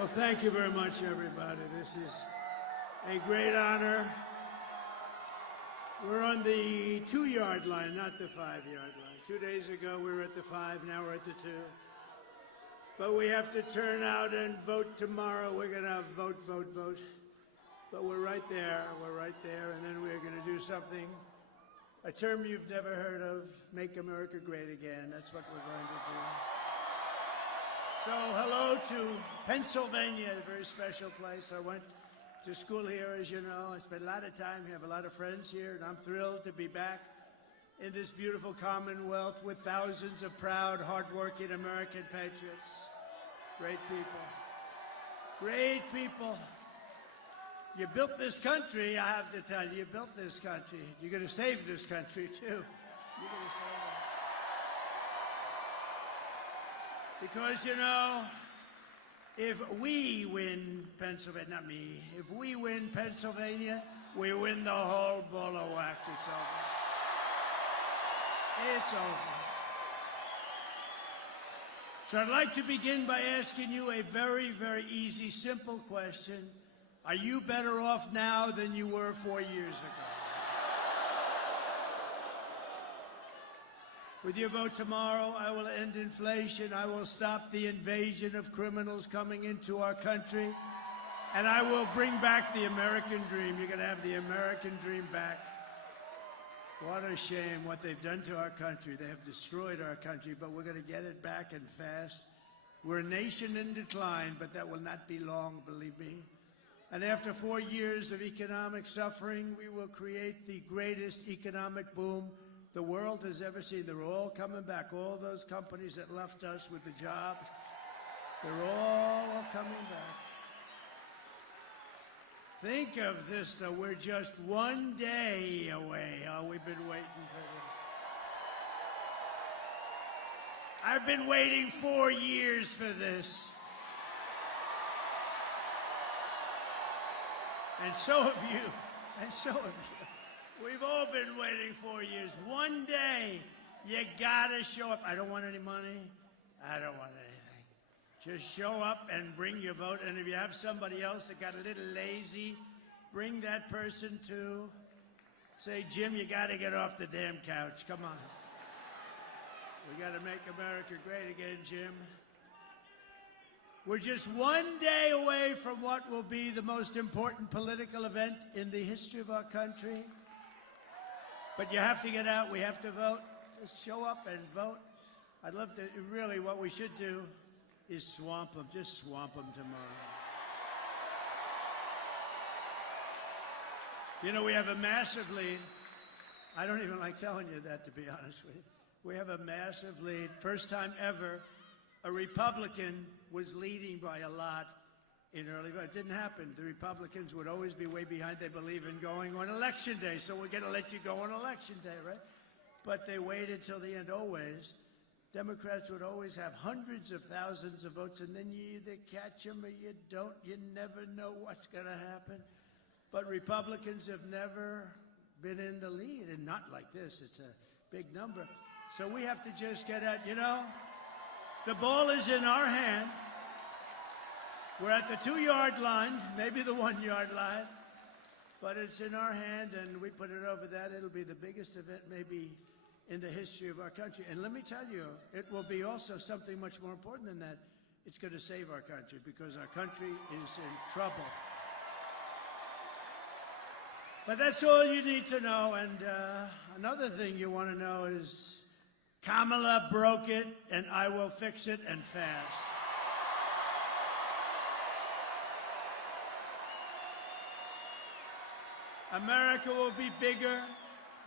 Well, thank you very much, everybody. This is a great honor. We're on the 2-yard line, not the 5-yard line. 2 days ago, we were at the 5, now we're at the 2. But we have to turn out and vote tomorrow. We're going to vote. But we're right there, and then we're going to do something, a term you've never heard of, make America great again. That's what we're going to do. So hello to Pennsylvania, a very special place. I went to school here, as you know. I spent a lot of time here, have a lot of friends here, and I'm thrilled to be back in this beautiful Commonwealth with thousands of proud, hardworking American patriots. Great people. Great people. You built this country, I have to tell you. You built this country. You're going to save this country, too. You're going to save it. Because, you know, if we win Pennsylvania, not me, if we win Pennsylvania, we win the whole ball of wax. It's over. It's over. So I'd like to begin by asking you a very, very easy, simple question. Are you better off now than you were 4 years ago? With your vote tomorrow, I will end inflation, I will stop the invasion of criminals coming into our country, and I will bring back the American dream. You're going to have the American dream back. What a shame what they've done to our country. They have destroyed our country, but we're going to get it back and fast. We're a nation in decline, but that will not be long, believe me. And after 4 years of economic suffering, we will create the greatest economic boom the world has ever seen. They're all coming back. All those companies that left us with the jobs, they're all coming back. Think of this, though. We're just 1 day away. Oh, we've been waiting for this. I've been waiting 4 years for this. And so have you. And so have you. We've all been waiting 4 years. 1 day, you gotta show up. I don't want any money. I don't want anything. Just show up and bring your vote. And if you have somebody else that got a little lazy, bring that person too. Say, Jim, you gotta get off the damn couch. Come on. We gotta make America great again, Jim. We're just 1 day away from what will be the most important political event in the history of our country. But you have to get out. We have to vote. Just show up and vote. I'd love to, really, what we should do is swamp them. Just swamp them tomorrow. You know, we have a massive lead. I don't even like telling you that, to be honest with you. We have a massive lead. First time ever, a Republican was leading by a lot in early vote. It didn't happen. The Republicans would always be way behind. They believe in going on Election Day, so we're going to let you go on Election Day, right? But they waited till the end always. Democrats would always have hundreds of thousands of votes, and then you either catch them or you don't. You never know what's going to happen. But Republicans have never been in the lead, and not like this. It's a big number. So we have to just get out. You know, the ball is in our hand. We're at the 2-yard line, maybe the 1-yard line, but it's in our hand, and we put it over that. It'll be the biggest event maybe in the history of our country. And let me tell you, it will be also something much more important than that. It's going to save our country, because our country is in trouble. But that's all you need to know. And another thing you want to know is Kamala broke it, and I will fix it, and fast. America will be bigger,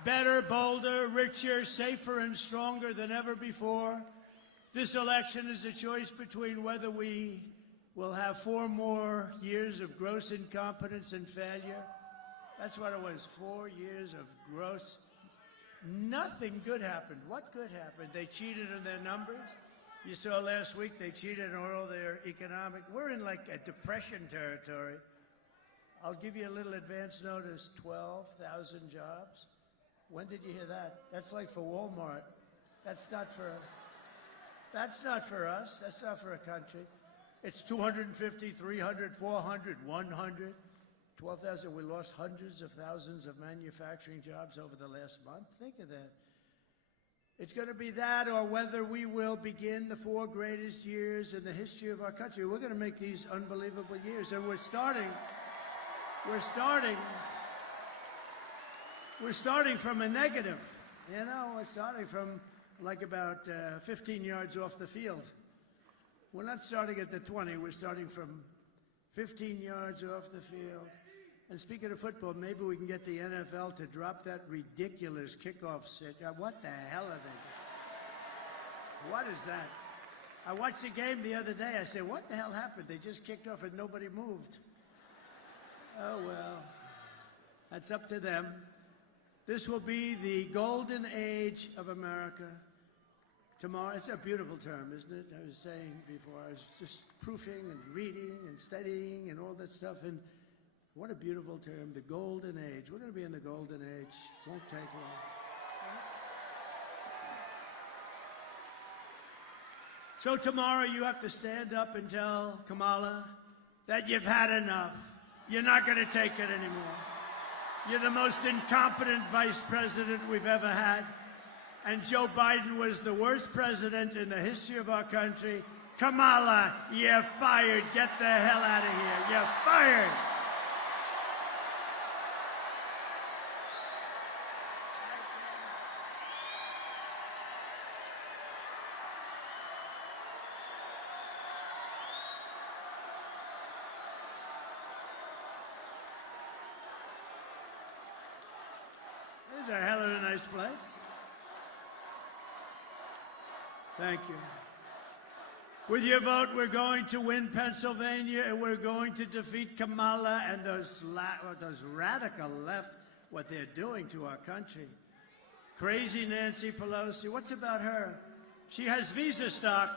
better, bolder, richer, safer, and stronger than ever before. This election is a choice between whether we will have 4 more years of gross incompetence and failure. That's what it was, 4 years of gross. Nothing good happened. What good happened? They cheated on their numbers. You saw last week they cheated on all their economic. We're in like a depression territory. I'll give you a little advance notice, 12,000 jobs. When did you hear that? That's like for Walmart. That's not for us. That's not for a country. It's 250, 300, 400, 100, 12,000. We lost hundreds of thousands of manufacturing jobs over the last month. Think of that. It's going to be that, or whether we will begin the 4 greatest years in the history of our country. We're going to make these unbelievable years, and we're starting from a negative. You know, we're starting from like about 15 yards off the field. We're not starting at the 20. We're starting from 15 yards off the field. And speaking of football, maybe we can get the NFL to drop that ridiculous kickoff set. What the hell are they doing? What is that? I watched the game the other day. I said, what the hell happened? They just kicked off and nobody moved. Oh, well, that's up to them. This will be the golden age of America. Tomorrow, it's a beautiful term, isn't it? I was saying before, I was just proofing and reading and studying and all that stuff, and what a beautiful term, the golden age. We're going to be in the golden age. Won't take long. So tomorrow you have to stand up and tell Kamala that you've had enough. You're not going to take it anymore. You're the most incompetent vice president we've ever had. And Joe Biden was the worst president in the history of our country. Kamala, you're fired. Get the hell out of here. You're fired. This is a hell of a nice place. Thank you. With your vote, we're going to win Pennsylvania, and we're going to defeat Kamala and those radical left, what they're doing to our country. Crazy Nancy Pelosi, what's about her? She has Visa stock,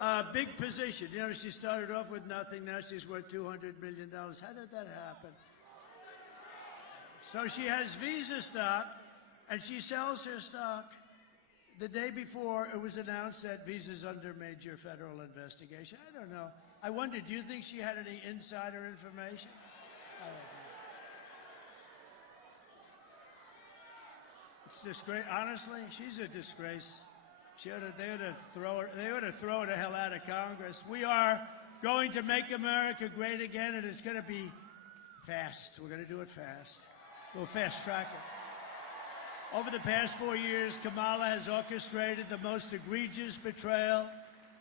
a big position. You know, she started off with nothing. Now she's worth $200 million. How did that happen? So she has Visa stock, and she sells her stock. The day before, it was announced that Visa's under major federal investigation. I don't know. I wonder, do you think she had any insider information? I don't know. It's disgrace. Honestly, she's a disgrace. They ought to throw her the hell out of Congress. We are going to make America great again, and it's going to be fast. We're going to do it fast. We'll fast track it. Over the past 4 years, Kamala has orchestrated the most egregious betrayal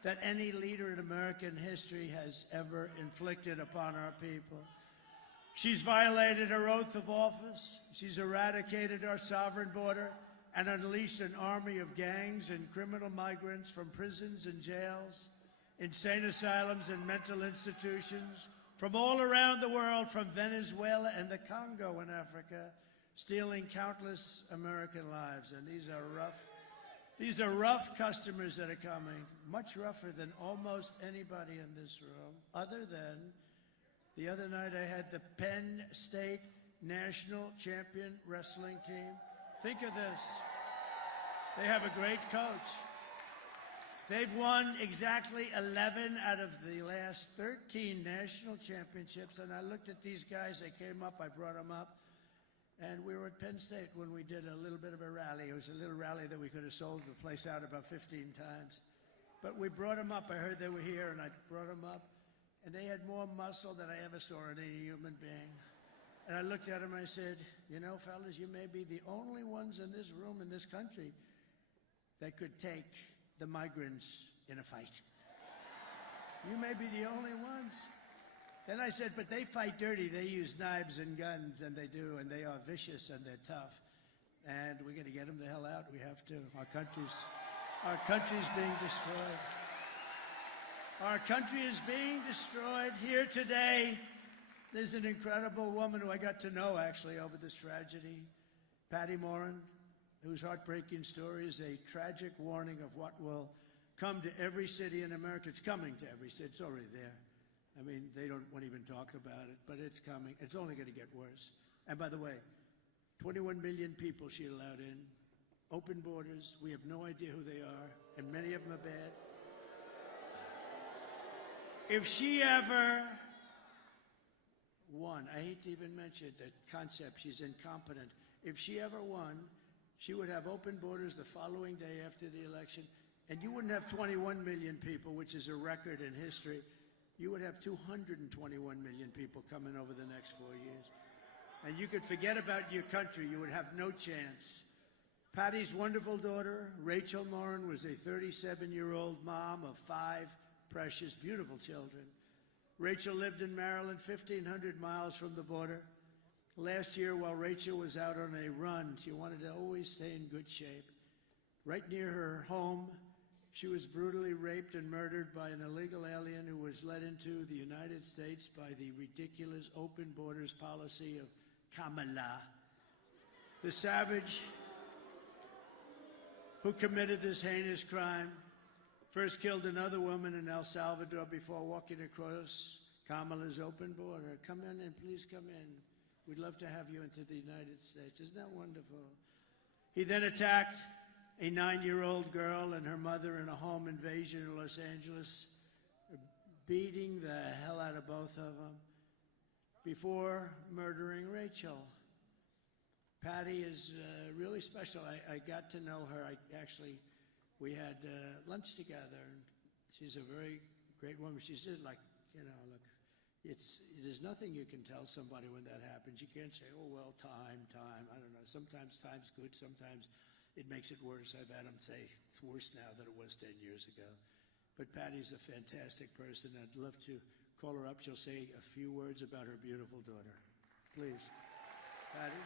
that any leader in American history has ever inflicted upon our people. She's violated her oath of office. She's eradicated our sovereign border and unleashed an army of gangs and criminal migrants from prisons and jails, insane asylums and mental institutions from all around the world, from Venezuela and the Congo in Africa, stealing countless American lives. And these are rough customers that are coming, much rougher than almost anybody in this room, other than the other night I had the Penn State national champion wrestling team. Think of this. They have a great coach. They've won exactly 11 out of the last 13 national championships. And I looked at these guys. They came up. I brought them up. And we were at Penn State when we did a little bit of a rally. It was a little rally that we could have sold the place out about 15 times. But we brought them up. I heard they were here, and I brought them up. And they had more muscle than I ever saw in any human being. And I looked at them and I said, you know, fellas, you may be the only ones in this room, in this country, that could take the migrants in a fight. You may be the only ones. Then I said, but they fight dirty. They use knives and guns, and they do, and they are vicious, and they're tough. And we're going to get them the hell out. We have to. Our country's being destroyed. Our country is being destroyed. Here today, there's an incredible woman who I got to know, actually, over this tragedy, Patty Morin, whose heartbreaking story is a tragic warning of what will come to every city in America. It's coming to every city. It's already there. I mean, they don't want to even talk about it, but it's coming. It's only going to get worse. And by the way, 21 million people she allowed in, open borders. We have no idea who they are, and many of them are bad. If she ever won, I hate to even mention the concept, she's incompetent. If she ever won, she would have open borders the following day after the election, and you wouldn't have 21 million people, which is a record in history. You would have 221 million people coming over the next 4 years. And you could forget about your country. You would have no chance. Patty's wonderful daughter, Rachel Morin, was a 37-year-old mom of 5 precious, beautiful children. Rachel lived in Maryland, 1,500 miles from the border. Last year, while Rachel was out on a run, she wanted to always stay in good shape. Right near her home, she was brutally raped and murdered by an illegal alien who was led into the United States by the ridiculous open borders policy of Kamala. The savage who committed this heinous crime first killed another woman in El Salvador before walking across Kamala's open border. Come in and please come in. We'd love to have you into the United States. Isn't that wonderful? He then attacked a 9-year-old girl and her mother in a home invasion in Los Angeles, beating the hell out of both of them before murdering Rachel. Patty is really special. I got to know her. We had lunch together, and she's a very great woman. She's just like, look, there's nothing you can tell somebody when that happens. You can't say, oh, well, time. I don't know. Sometimes time's good. Sometimes it makes it worse. I've had them say it's worse now than it was 10 years ago. But Patty's a fantastic person. I'd love to call her up. She'll say a few words about her beautiful daughter. Please. Patty?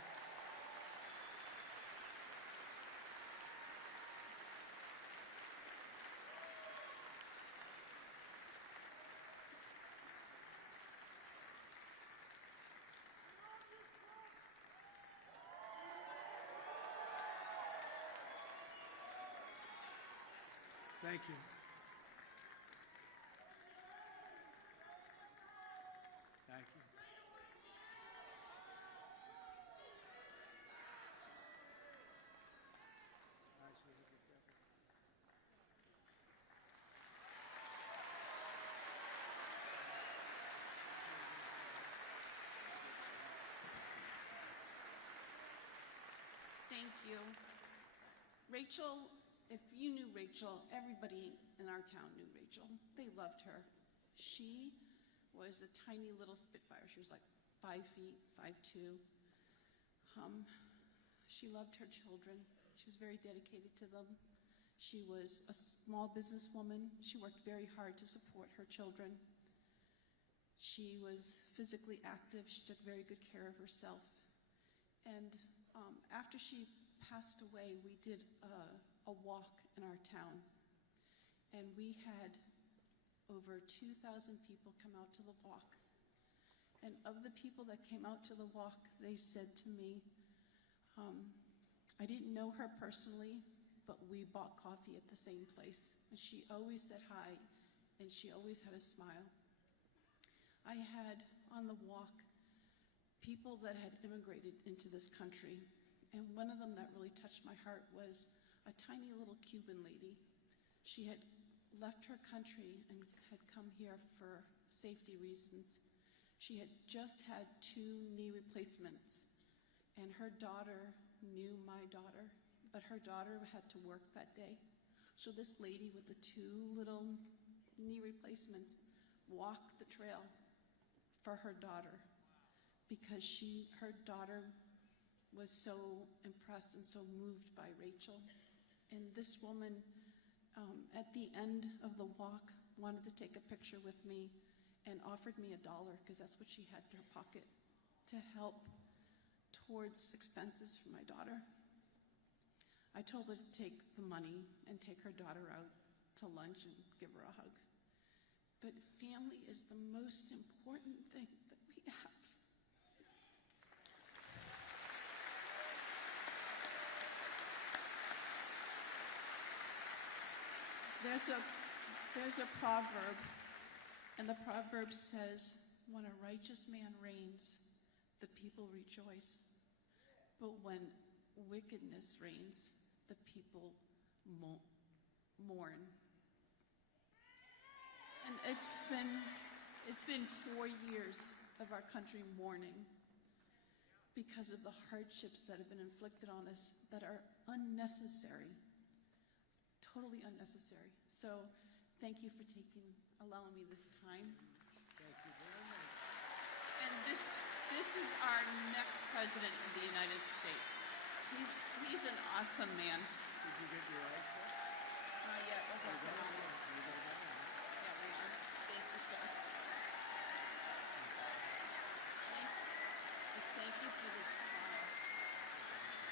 Thank you. Thank you. Thank you. Rachel, if you knew Rachel, everybody in our town knew Rachel. They loved her. She was a tiny little spitfire. She was like 5 feet, 5'2". She loved her children. She was very dedicated to them. She was a small businesswoman. She worked very hard to support her children. She was physically active. She took very good care of herself. And after she passed away, we did a walk in our town. And we had over 2,000 people come out to the walk. And of the people that came out to the walk, they said to me, I didn't know her personally, but we bought coffee at the same place. And she always said hi, and she always had a smile. I had on the walk people that had immigrated into this country, and one of them that really touched my heart was a tiny little Cuban lady. She had left her country and had come here for safety reasons. She had just had 2 knee replacements, and her daughter knew my daughter, but her daughter had to work that day. So this lady with the 2 little knee replacements walked the trail for her daughter because her daughter was so impressed and so moved by Rachel. And this woman, at the end of the walk, wanted to take a picture with me and offered me $1, because that's what she had in her pocket, to help towards expenses for my daughter. I told her to take the money and take her daughter out to lunch and give her a hug. But family is the most important thing that we have. There's a proverb, and the proverb says, when a righteous man reigns, the people rejoice. But when wickedness reigns, the people mourn. And it's been 4 years of our country mourning because of the hardships that have been inflicted on us that are unnecessary, totally unnecessary. So thank you for allowing me this time. Thank you very much. And this is our next president of the United States. He's an awesome man. Did you get your eyes shut? Not yet, we're You working got on it? it. You got it? Yeah, we are. Thank you, sir. Thank you for this trial.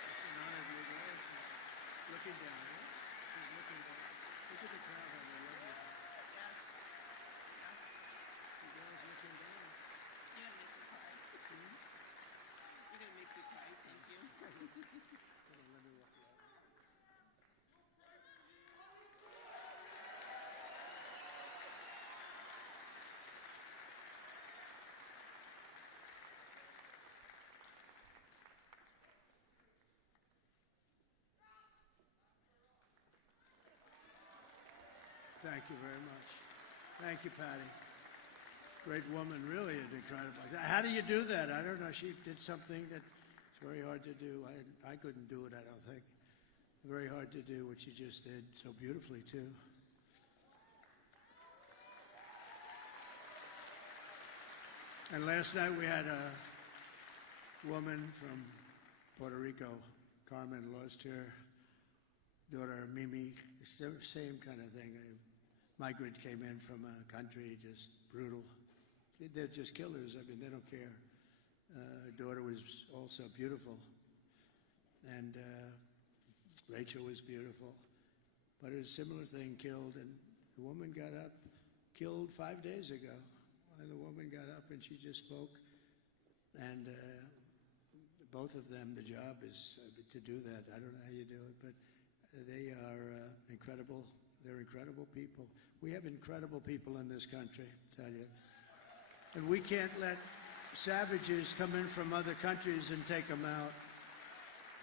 It's an honor to be there. She's looking down, right? She's looking down. Look at the crowd on the left. Yes. The girl's looking down. You're gonna make me cry. You're gonna make me cry. Thank you. Hold on, let me walk you out. Thank you very much. Thank you, Patty. Great woman, really incredible. How do you do that? I don't know. She did something that's very hard to do. I couldn't do it, I don't think. Very hard to do what she just did so beautifully, too. And last night we had a woman from Puerto Rico, Carmen, lost her daughter, Mimi. It's the same kind of thing. A migrant came in from a country, just brutal. They're just killers. I mean, they don't care. Her daughter was also beautiful. And Rachel was beautiful. But it was a similar thing, killed. And the woman got up, killed 5 days ago. And the woman got up and she just spoke. And both of them, the job is to do that. I don't know how you do it, but they are incredible. They're incredible people. We have incredible people in this country, I tell you. And we can't let savages come in from other countries and take them out.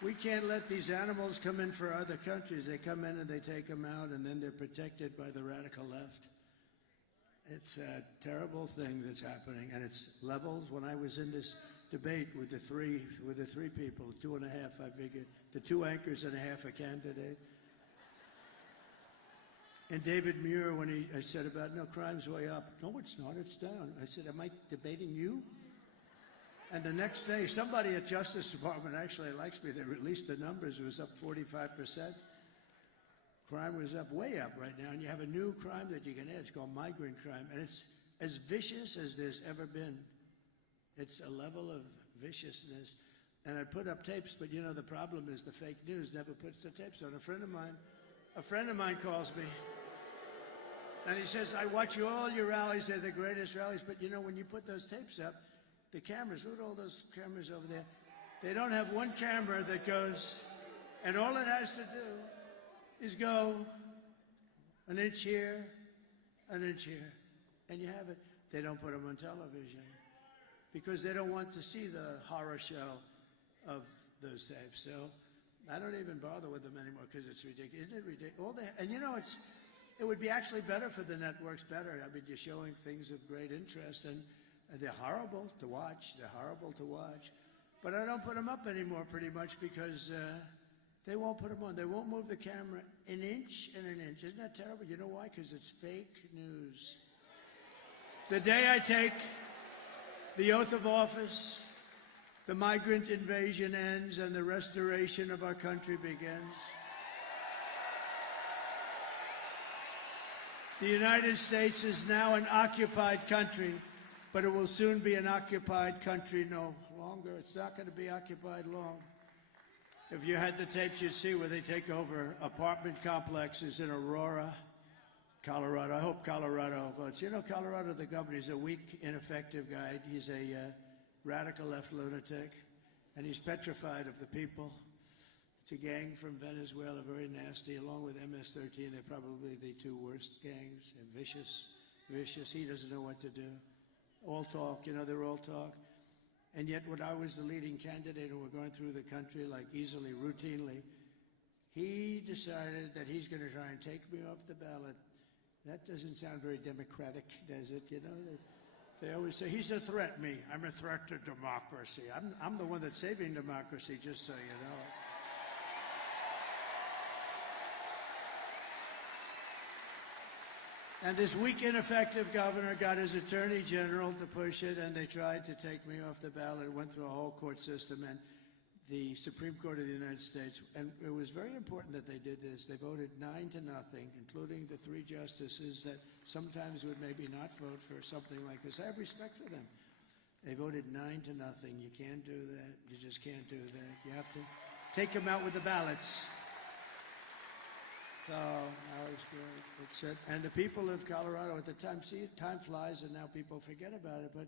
We can't let these animals come in for other countries. They come in and they take them out, and then they're protected by the radical left. It's a terrible thing that's happening, and it's levels. When I was in this debate with the three people, 2.5, I figured, the 2 anchors and a half a candidate. And David Muir, when I said about, no, crime's way up. No, it's not, it's down. I said, am I debating you? And the next day, somebody at Justice Department actually likes me. They released the numbers. It was up 45%. Crime was up, way up right now. And you have a new crime that you can add. It's called migrant crime. And it's as vicious as there's ever been. It's a level of viciousness. And I put up tapes, but you know, the problem is the fake news never puts the tapes on. A friend of mine calls me. And he says, I watch all your rallies. They're the greatest rallies. But you know, when you put those tapes up, the cameras, look at all those cameras over there. They don't have one camera that goes, and all it has to do is go an inch here, an inch here, and you have it. They don't put them on television because they don't want to see the horror show of those tapes. So I don't even bother with them anymore because it's ridiculous. Isn't it ridiculous? And you know, it would be actually better for the networks, better. I mean, you're showing things of great interest, and they're horrible to watch. They're horrible to watch. But I don't put them up anymore pretty much because they won't put them on. They won't move the camera an inch and an inch. Isn't that terrible? You know why? Because it's fake news. The day I take the oath of office, the migrant invasion ends and the restoration of our country begins. The United States is now an occupied country, but it will soon be an occupied country no longer. It's not going to be occupied long. If you had the tapes, you'd see where they take over apartment complexes in Aurora, Colorado. I hope Colorado votes. You know, Colorado, the governor, is a weak, ineffective guy. He's a radical left lunatic, and he's petrified of the people. It's a gang from Venezuela, very nasty, along with MS-13. They're probably the 2 worst gangs, and vicious. He doesn't know what to do. All talk, you know, they're all talk. And yet when I was the leading candidate and we're going through the country like easily, routinely, he decided that he's going to try and take me off the ballot That doesn't sound very democratic, does it? You know, they always say, he's a threat, me. I'm a threat to democracy. I'm the one that's saving democracy, just so you know. And this weak, ineffective governor got his attorney general to push it, and they tried to take me off the ballot. It went through a whole court system, and the Supreme Court of the United States, and it was very important that they did this. They voted 9-0, including the 3 justices that sometimes would maybe not vote for something like this. I have respect for them. They voted 9-0. You can't do that. You just can't do that. You have to take them out with the ballots. So that was great. It's it. And the people of Colorado at the time, see, time flies and now people forget about it, but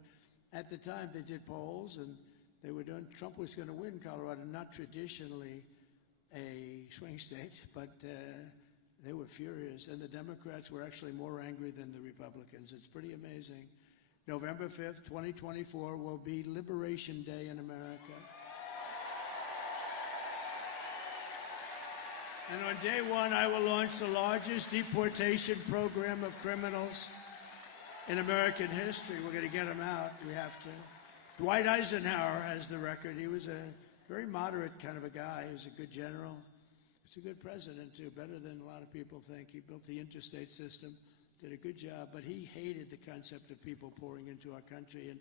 at the time they did polls and they were doing, Trump was going to win Colorado, not traditionally a swing state, but they were furious. And the Democrats were actually more angry than the Republicans. It's pretty amazing. November 5th, 2024 will be Liberation Day in America. And on day 1, I will launch the largest deportation program of criminals in American history. We're going to get them out. We have to. Dwight Eisenhower has the record. He was a very moderate kind of a guy. He was a good general. He was a good president, too, better than a lot of people think. He built the interstate system, did a good job, but he hated the concept of people pouring into our country, and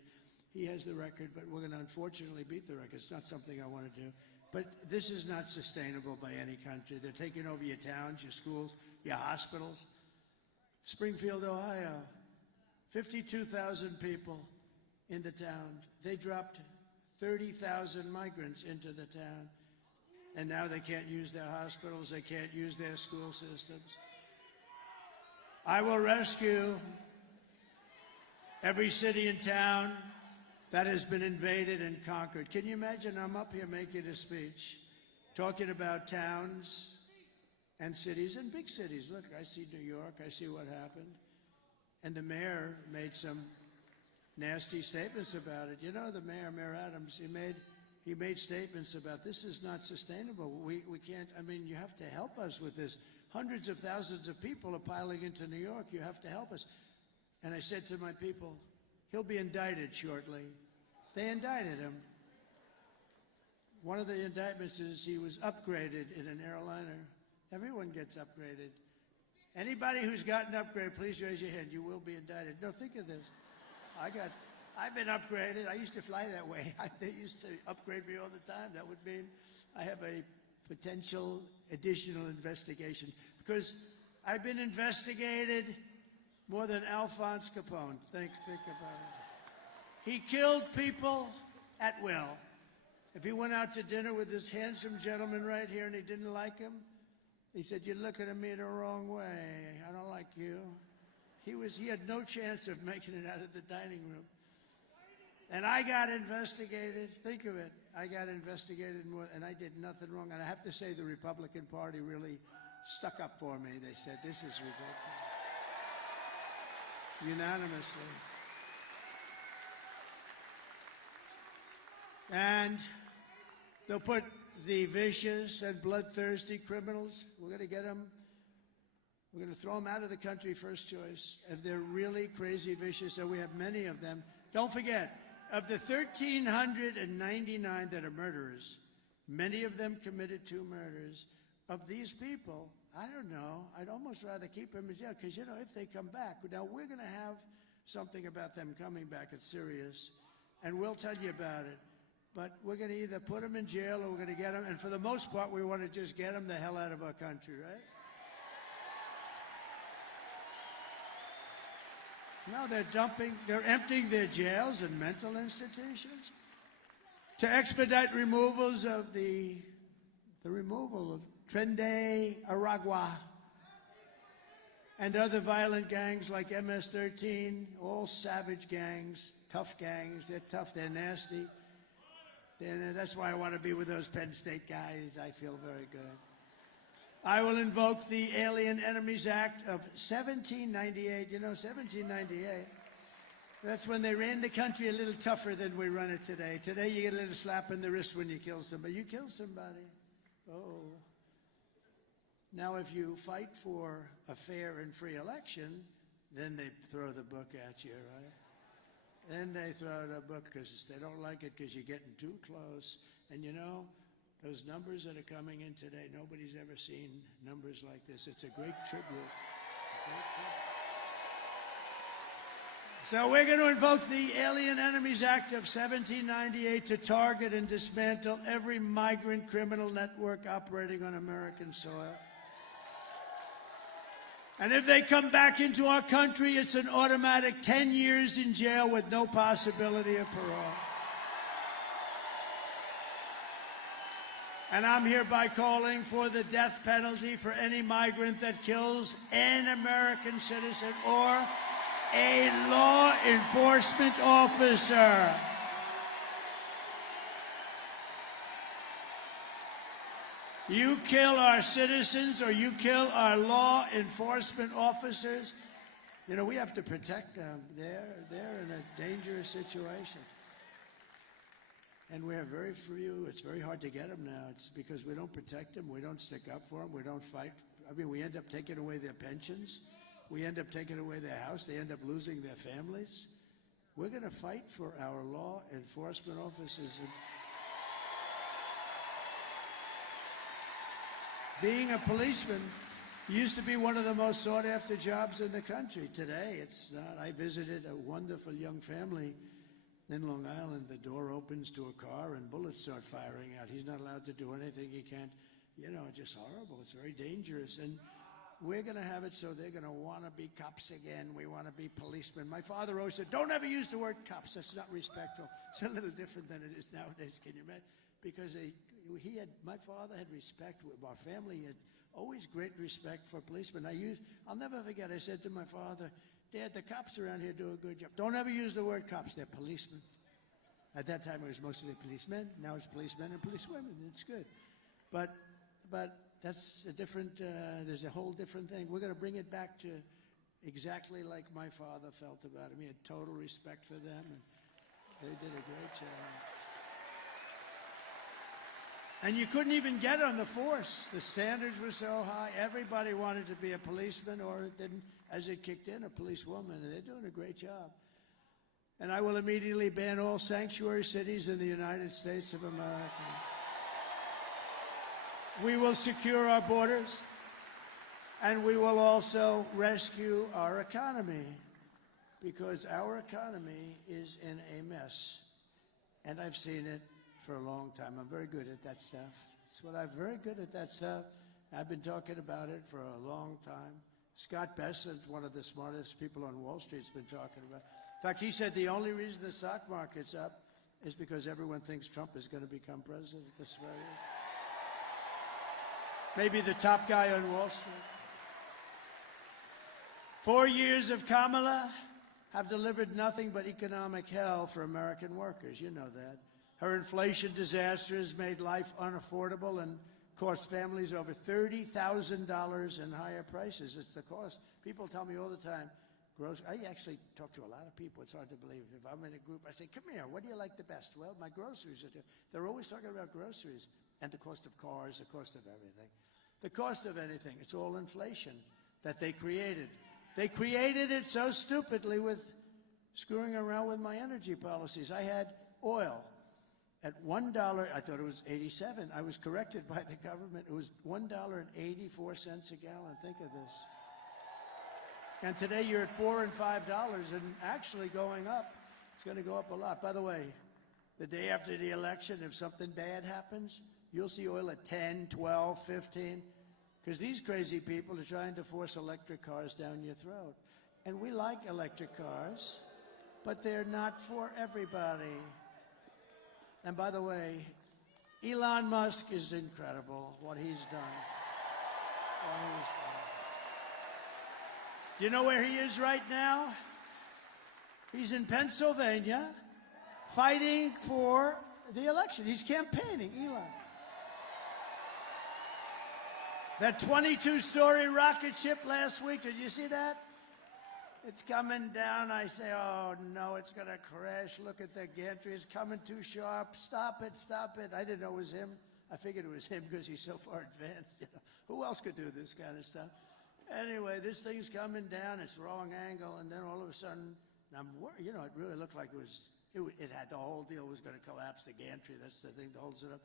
he has the record, but we're going to unfortunately beat the record. It's not something I want to do. But this is not sustainable by any country. They're taking over your towns, your schools, your hospitals. Springfield, Ohio, 52,000 people in the town. They dropped 30,000 migrants into the town. And now they can't use their hospitals. They can't use their school systems. I will rescue every city and town that has been invaded and conquered. Can you imagine? I'm up here making a speech, talking about towns and cities and big cities. Look, I see New York. I see what happened. And the mayor made some nasty statements about it. You know, the mayor, Mayor Adams, he made statements about this is not sustainable. We can't, I mean, you have to help us with this. Hundreds of thousands of people are piling into New York. You have to help us. And I said to my people, he'll be indicted shortly. They indicted him. One of the indictments is he was upgraded in an airliner. Everyone gets upgraded. Anybody who's gotten upgraded, please raise your hand. You will be indicted. No, think of this. I've been upgraded. I used to fly that way. They used to upgrade me all the time. That would mean I have a potential additional investigation because I've been investigated more than Alphonse Capone. Think about it. He killed people at will. If he went out to dinner with this handsome gentleman right here and he didn't like him, he said, "You're looking at me the wrong way. I don't like you." He had no chance of making it out of the dining room. And I got investigated. Think of it. I got investigated more, and I did nothing wrong. And I have to say the Republican Party really stuck up for me. They said, this is ridiculous. Unanimously. And they'll put the vicious and bloodthirsty criminals, we're going to get them, we're going to throw them out of the country first choice. If they're really crazy vicious, and we have many of them, don't forget, of the 1,399 that are murderers, many of them committed 2 murders. Of these people, I don't know, I'd almost rather keep them in jail, because, you know, if they come back, now we're going to have something about them coming back. It's serious, and we'll tell you about it. But we're going to either put them in jail or we're going to get them. And for the most part, we want to just get them the hell out of our country, right? No, they're emptying their jails and mental institutions to expedite removals of the removal of Trende Aragua and other violent gangs like MS-13, all savage gangs, tough gangs. They're tough, they're nasty. That's why I want to be with those Penn State guys. I feel very good. I will invoke the Alien Enemies Act of 1798. You know, 1798. That's when they ran the country a little tougher than we run it today. Today you get a little slap in the wrist when you kill somebody. You kill somebody. Oh. Now, if you fight for a fair and free election, then they throw the book at you, right? Then they throw the book because they don't like it because you're getting too close. And you know, those numbers that are coming in today, nobody's ever seen numbers like this. It's a great tribute. It's a great tribute. So we're going to invoke the Alien Enemies Act of 1798 to target and dismantle every migrant criminal network operating on American soil. And if they come back into our country, it's an automatic 10 years in jail with no possibility of parole. And I'm hereby calling for the death penalty for any migrant that kills an American citizen or a law enforcement officer. You kill our citizens or you kill our law enforcement officers, you know, we have to protect them. They're in a dangerous situation. And we have very few. It's very hard to get them now. It's because we don't protect them. We don't stick up for them. We don't fight. I mean, we end up taking away their pensions. We end up taking away their house. They end up losing their families. We're going to fight for our law enforcement officers. Being a policeman used to be one of the most sought-after jobs in the country. Today, it's not. I visited a wonderful young family in Long Island. The door opens to a car and bullets start firing out. He's not allowed to do anything. He can't, you know, just horrible. It's very dangerous. And we're going to have it so they're going to want to be cops again. We want to be policemen. My father always said, don't ever use the word cops. That's not respectful. It's a little different than it is nowadays. Can you imagine? Because my father had respect. Our family had always great respect for policemen. I'll never forget, I said to my father, Dad, the cops around here do a good job. Don't ever use the word cops. They're policemen. At that time, it was mostly policemen. Now it's policemen and policewomen. It's good. But that's a different, there's a whole different thing. We're going to bring it back to exactly like my father felt about him. He had total respect for them, and they did a great job. And you couldn't even get on the force. The standards were so high. Everybody wanted to be a policeman, or it didn't, as it kicked in, a policewoman, and they're doing a great job. And I will immediately ban all sanctuary cities in the United States of America. We will secure our borders, and we will also rescue our economy, because our economy is in a mess. And I've seen it for a long time. I'm very good at that stuff. I'm very good at that stuff. I've been talking about it for a long time. Scott Bessent, one of the smartest people on Wall Street, has been talking about it. In fact, he said the only reason the stock market's up is because everyone thinks Trump is going to become president this very year. Maybe the top guy on Wall Street. 4 years of Kamala have delivered nothing but economic hell for American workers. You know that. Her inflation disaster has made life unaffordable and cost families over $30,000 in higher prices. It's the cost. People tell me all the time, I actually talk to a lot of people. It's hard to believe. If I'm in a group, I say, come here, what do you like the best? Well, my groceries are. They're always talking about groceries and the cost of cars, the cost of everything. The cost of anything. It's all inflation that they created. They created it so stupidly with screwing around with my energy policies. I had oil at $1, I thought it was 87. I was corrected by the government. It was $1.84 a gallon. Think of this. And today you're at $4 and $5 and actually going up. It's going to go up a lot. By the way, the day after the election, if something bad happens, you'll see oil at 10, 12, 15, because these crazy people are trying to force electric cars down your throat. And we like electric cars, but they're not for everybody. And by the way, Elon Musk is incredible, what he's done. Do you know where he is right now? He's in Pennsylvania fighting for the election. He's campaigning, Elon. That 22-story rocket ship last week, did you see that? It's coming down. I say, oh, no, it's going to crash. Look at the gantry. It's coming too sharp. Stop it, stop it. I didn't know it was him. I figured it was him because he's so far advanced. You know? Who else could do this kind of stuff? Anyway, this thing's coming down. It's wrong angle, and then all of a sudden, you know, it really looked like it had the whole deal was going to collapse. The gantry, that's the thing that holds it up.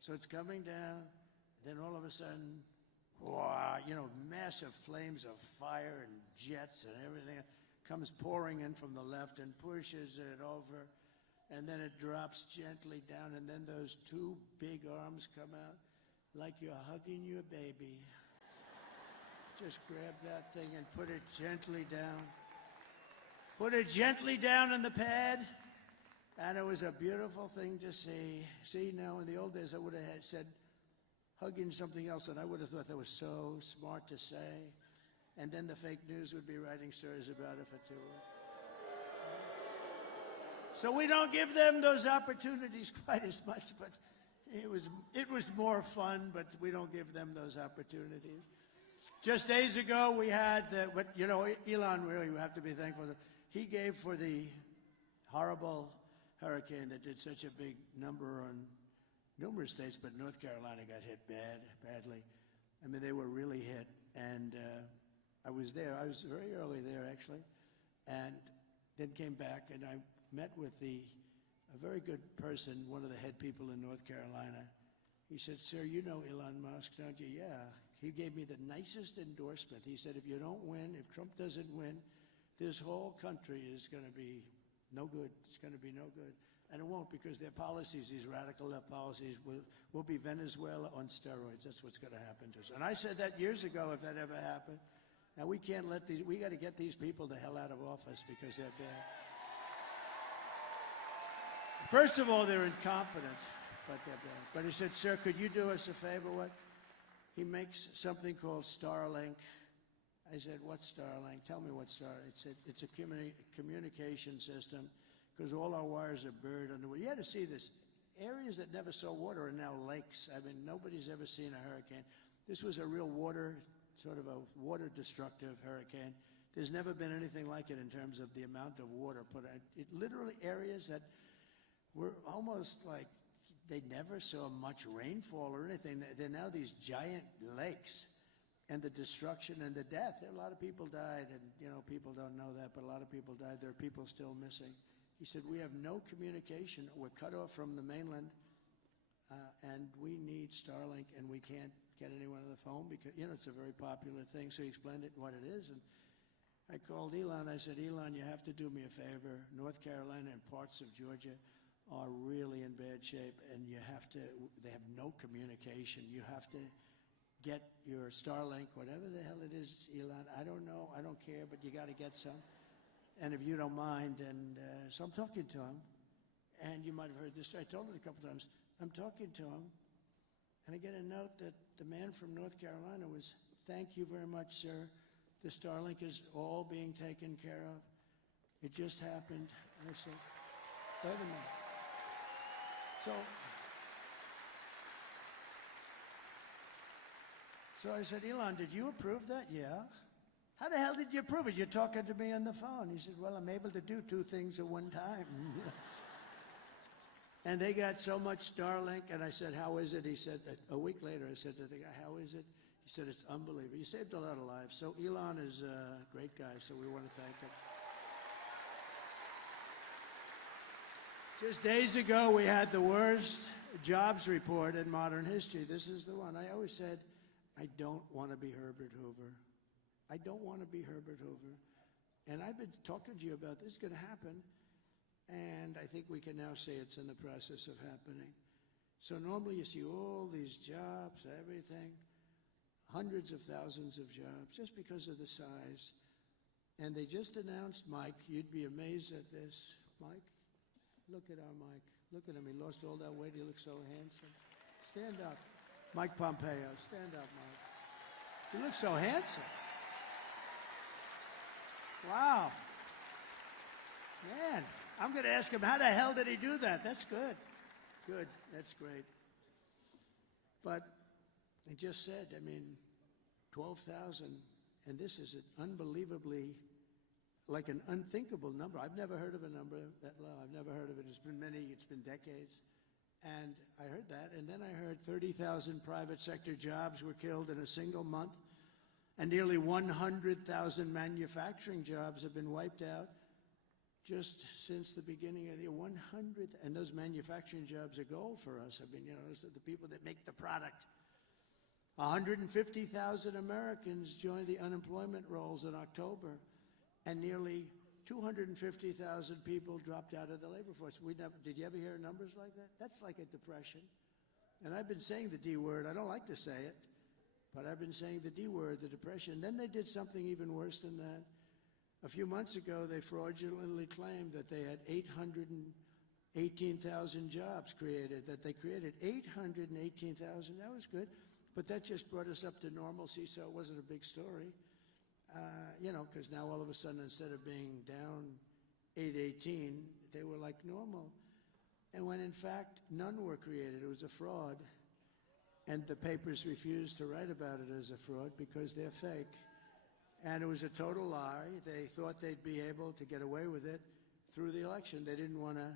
So it's coming down. Then all of a sudden, wow, you know, massive flames of fire and jets and everything comes pouring in from the left and pushes it over. And then it drops gently down, and then those two big arms come out like you're hugging your baby. Just grab that thing and put it gently down. Put it gently down on the pad. And it was a beautiful thing to see. See, now in the old days, I would have said hugging something else, and I would have thought that was so smart to say. And then the fake news would be writing stories about it for 2 weeks. So we don't give them those opportunities quite as much, but it was more fun, but we don't give them those opportunities. Just days ago, we had but you know, Elon, really, we have to be thankful that he gave for the horrible hurricane that did such a big number on numerous states, but North Carolina got hit badly. I mean, they were really hit, and I was there. I was very early there, actually, and then came back, and I met with a very good person, one of the head people in North Carolina. He said, "Sir, you know Elon Musk, don't you?" "Yeah." He gave me the nicest endorsement. He said, "If you don't win, if Trump doesn't win, this whole country is going to be no good. It's going to be no good." And it won't, because their policies, these radical left policies, will be Venezuela on steroids. That's what's going to happen to us. And I said that years ago, if that ever happened. Now, we can't let we got to get these people the hell out of office because they're bad. First of all, they're incompetent, but they're bad. But he said, "Sir, could you do us a favor?" What? He makes something called Starlink. I said, "What's Starlink? Tell me what Starlink." He said, "It's a communication system, because all our wires are buried underwater." You had to see this. Areas that never saw water are now lakes. I mean, nobody's ever seen a hurricane. This was a real sort of a water-destructive hurricane. There's never been anything like it in terms of the amount of water put out. It literally, areas that were almost like they never saw much rainfall or anything. They're now these giant lakes. And the destruction and the death. A lot of people died, and, you know, people don't know that, but a lot of people died. There are people still missing. He said, "We have no communication. We're cut off from the mainland, and we need Starlink, and we can't get anyone on the phone because, you know, it's a very popular thing." So he explained what it is, and I called Elon. I said, "Elon, you have to do me a favor. North Carolina and parts of Georgia are really in bad shape, and they have no communication. You have to get your Starlink, whatever the hell it is, Elon. I don't know. I don't care, but you got to get some. And if you don't mind," and so I'm talking to him, and you might have heard this. I told him a couple times. I'm talking to him, and I get a note that the man from North Carolina was, "Thank you very much, sir. The Starlink is all being taken care of. It just happened." I said, "Wait a minute." So I said, "Elon, did you approve that?" "Yeah." "How the hell did you approve it? You're talking to me on the phone." He said, "Well, I'm able to do two things at one time." And they got so much Starlink, and I said, "How is it?" He said, a week later, I said to the guy, "How is it?" He said, "It's unbelievable. You saved a lot of lives." So Elon is a great guy, so we want to thank him. Just days ago, we had the worst jobs report in modern history. This is the one. I always said, I don't want to be Herbert Hoover. I don't want to be Herbert Hoover. And I've been talking to you about this is going to happen, and I think we can now say it's in the process of happening. So normally you see all these jobs, everything, hundreds of thousands of jobs, just because of the size. And they just announced, Mike, you'd be amazed at this. Mike, look at our Mike. Look at him. He lost all that weight. He looks so handsome. Stand up. Mike Pompeo. Stand up, Mike. You look so handsome. Wow. Man, I'm going to ask him, how the hell did he do that? That's good. Good. That's great. But he just said, 12,000, and this is an unbelievably, like an unthinkable number. I've never heard of a number that low. I've never heard of it. It's been decades. And I heard that, and then I heard 30,000 private sector jobs were killed in a single month, and nearly 100,000 manufacturing jobs have been wiped out just since the beginning of the year. 100, and those manufacturing jobs are gold for us. I mean, you know, those are the people that make the product. 150,000 Americans joined the unemployment rolls in October, and nearly 250,000 people dropped out of the labor force. Did you ever hear numbers like that? That's like a depression. And I've been saying the D word. I don't like to say it, but I've been saying the D word, the depression. Then they did something even worse than that. A few months ago, they fraudulently claimed that they had 818,000 jobs created, that they created 818,000. That was good, but that just brought us up to normalcy, so it wasn't a big story. You know, because now all of a sudden, instead of being down 818, they were like normal. And when in fact, none were created. It was a fraud. And the papers refused to write about it as a fraud because they're fake. And it was a total lie. They thought they'd be able to get away with it through the election. They didn't want to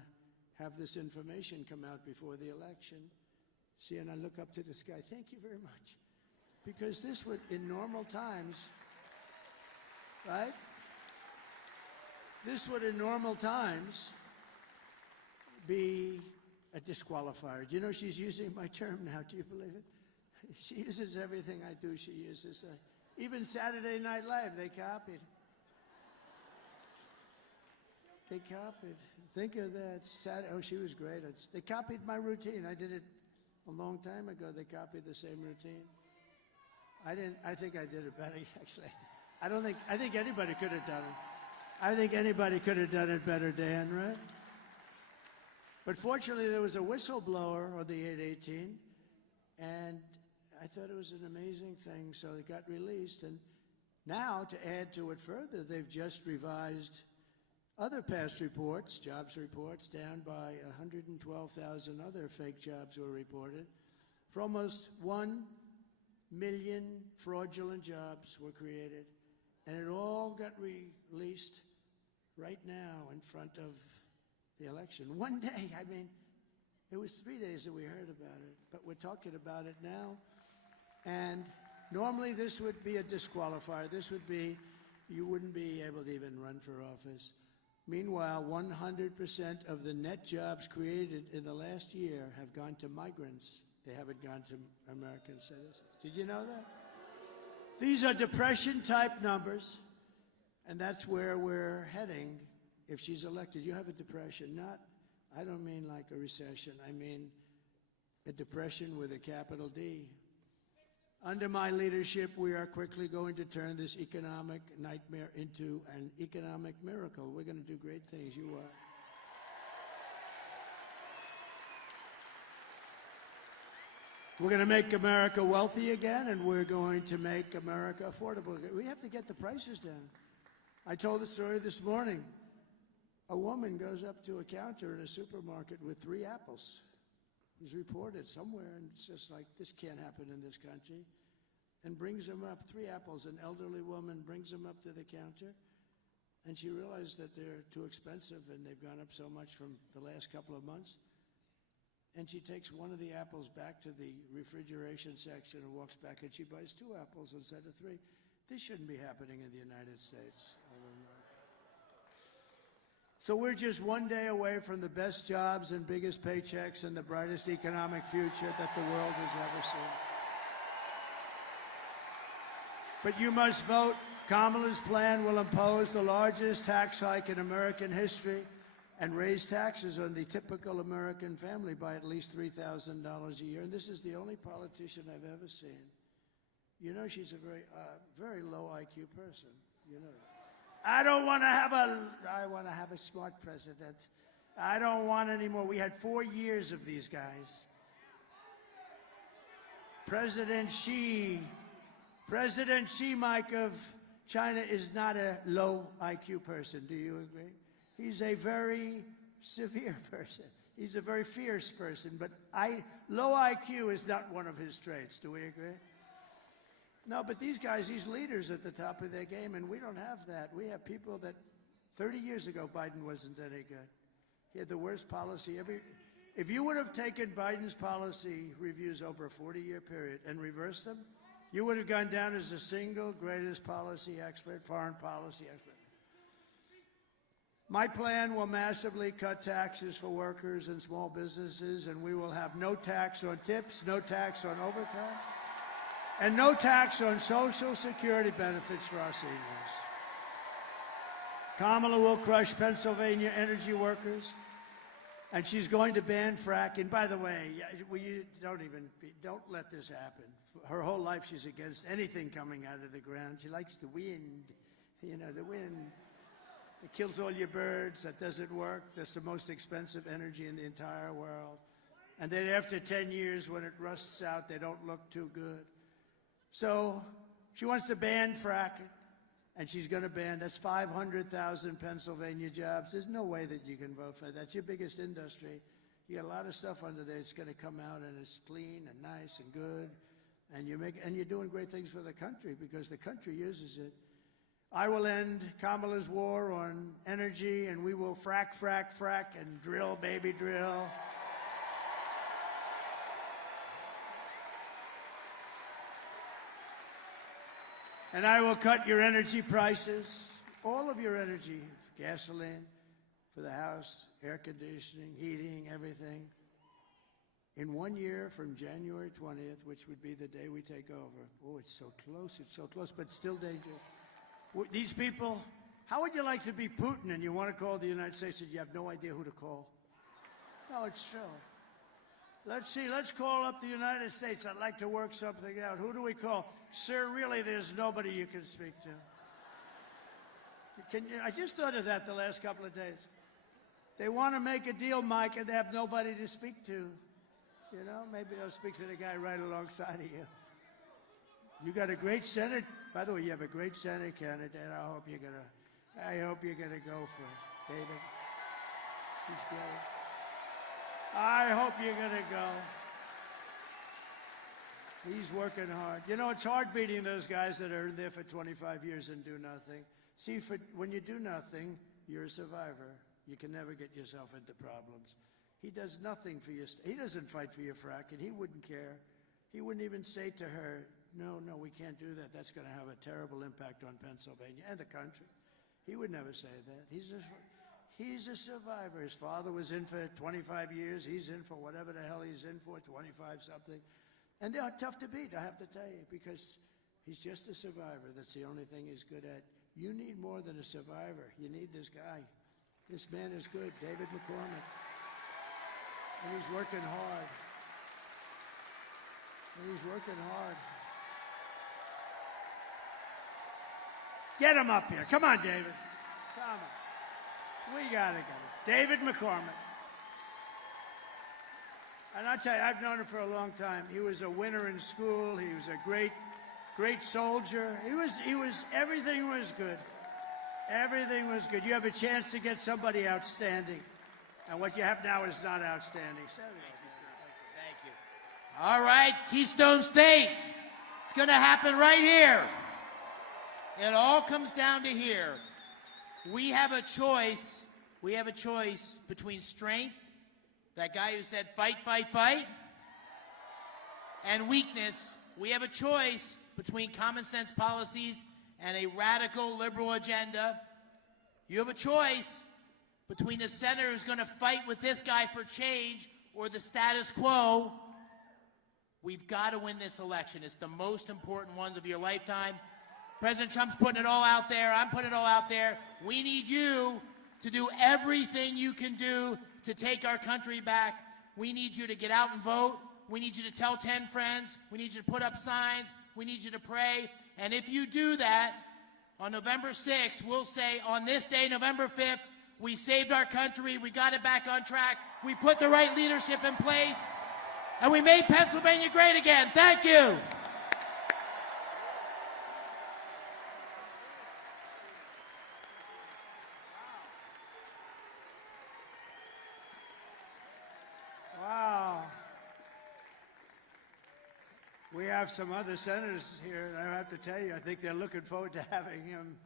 have this information come out before the election. See, and I look up to this guy. Thank you very much. Because this would, in normal times, right? This would, in normal times, be a disqualifier. Do you know she's using my term now? Do you believe it? She uses everything I do. She uses even Saturday Night Live. They copied. They copied. Think of that. Oh, she was great. They copied my routine. I did it a long time ago. They copied the same routine. I think I did it better, actually. I think anybody could have done it. I think anybody could have done it better, Dan, right? But fortunately, there was a whistleblower on the 818, and I thought it was an amazing thing, so it got released. And now, to add to it further, they've just revised other past reports, jobs reports, down by 112,000 other fake jobs were reported. For almost 1 million fraudulent jobs were created. And it all got released right now in front of the election. One day, I mean, it was 3 days that we heard about it, but we're talking about it now. And normally this would be a disqualifier. This would be, you wouldn't be able to even run for office. Meanwhile, 100% of the net jobs created in the last year have gone to migrants. They haven't gone to American citizens. Did you know that? These are depression-type numbers, and that's where we're heading if she's elected. You have a depression, I don't mean like a recession. I mean a depression with a capital D. Under my leadership, we are quickly going to turn this economic nightmare into an economic miracle. We're going to do great things. You are. We're going to make America wealthy again, and we're going to make America affordable. We have to get the prices down. I told the story this morning. A woman goes up to a counter in a supermarket with 3 apples. It was reported somewhere, and it's just like, this can't happen in this country. And brings them up, 3 apples. An elderly woman brings them up to the counter, and she realized that they're too expensive, and they've gone up so much from the last couple of months. And she takes one of the apples back to the refrigeration section and walks back, and she buys 2 apples instead of 3. This shouldn't be happening in the United States. So we're just one day away from the best jobs and biggest paychecks and the brightest economic future that the world has ever seen. But you must vote. Kamala's plan will impose the largest tax hike in American history and raise taxes on the typical American family by at least $3,000 a year. And this is the only politician I've ever seen. You know, she's a very low IQ person. You know that. I want to have a smart president. I don't want any more. We had 4 years of these guys. President Xi, Mike, of China is not a low IQ person. Do you agree? He's a very severe person. He's a very fierce person, but low IQ is not one of his traits. Do we agree? No, but these guys, these leaders at the top of their game, and we don't have that. We have people that 30 years ago, Biden wasn't any good. He had the worst policy ever. If you would have taken Biden's policy reviews over a 40-year period and reversed them, you would have gone down as the single greatest policy expert, foreign policy expert. My plan will massively cut taxes for workers and small businesses, and we will have no tax on tips, no tax on overtime, and no tax on Social Security benefits for our seniors. Kamala will crush Pennsylvania energy workers, and she's going to ban fracking. By the way, don't let this happen. Her whole life she's against anything coming out of the ground. She likes the wind, the wind. It kills all your birds. That doesn't work. That's the most expensive energy in the entire world. And then after 10 years, when it rusts out, they don't look too good. So she wants to ban fracking, and she's going to ban, that's 500,000 Pennsylvania jobs. There's no way that you can vote for that. That's your biggest industry. You got a lot of stuff under there. It's going to come out, and it's clean and nice and good. And you're doing great things for the country because the country uses it. I will end Kamala's war on energy, and we will frack, frack, frack, and drill, baby, drill. And I will cut your energy prices, all of your energy, gasoline, for the house, air conditioning, heating, everything, in 1 year from January 20th, which would be the day we take over. Oh, it's so close, but still dangerous. These people, how would you like to be Putin and you want to call the United States and you have no idea who to call? No, it's true. Let's see, let's call up the United States. I'd like to work something out. Who do we call? Sir, really, there's nobody you can speak to. I just thought of that the last couple of days. They want to make a deal, Mike, and they have nobody to speak to. Maybe they'll speak to the guy right alongside of you. You got a great Senate. By the way, you have a great Senate candidate. I hope you're gonna go for it, David. He's great. I hope you're gonna go. He's working hard. It's hard beating those guys that are there for 25 years and do nothing. See, when you do nothing, you're a survivor. You can never get yourself into problems. He does nothing for you. He doesn't fight for your fracking. He wouldn't care. He wouldn't even say to her, no, we can't do that. That's going to have a terrible impact on Pennsylvania and the country. He would never say that. He's a survivor. His father was in for 25 years. He's in for whatever the hell he's in for, 25-something. And they're tough to beat, I have to tell you, because he's just a survivor. That's the only thing he's good at. You need more than a survivor. You need this guy. This man is good, David McCormick. And he's working hard. Get him up here. Come on, David. Come on. We got to get him. David McCormick. And I'll tell you, I've known him for a long time. He was a winner in school. He was a great soldier. Everything was good. Everything was good. You have a chance to get somebody outstanding. And what you have now is not outstanding. Thank you. All right, Keystone State. It's going to happen right here. It all comes down to here. We have a choice. We have a choice between strength, that guy who said fight, fight, fight, and weakness. We have a choice between common sense policies and a radical liberal agenda. You have a choice between a senator who's going to fight with this guy for change or the status quo. We've got to win this election. It's the most important ones of your lifetime. President Trump's putting it all out there. I'm putting it all out there. We need you to do everything you can do to take our country back. We need you to get out and vote. We need you to tell 10 friends. We need you to put up signs. We need you to pray. And if you do that, on November 6th, we'll say, on this day, November 5th, we saved our country. We got it back on track. We put the right leadership in place. And we made Pennsylvania great again. Thank you. Wow. We have some other senators here, and I have to tell you, I think they're looking forward to having him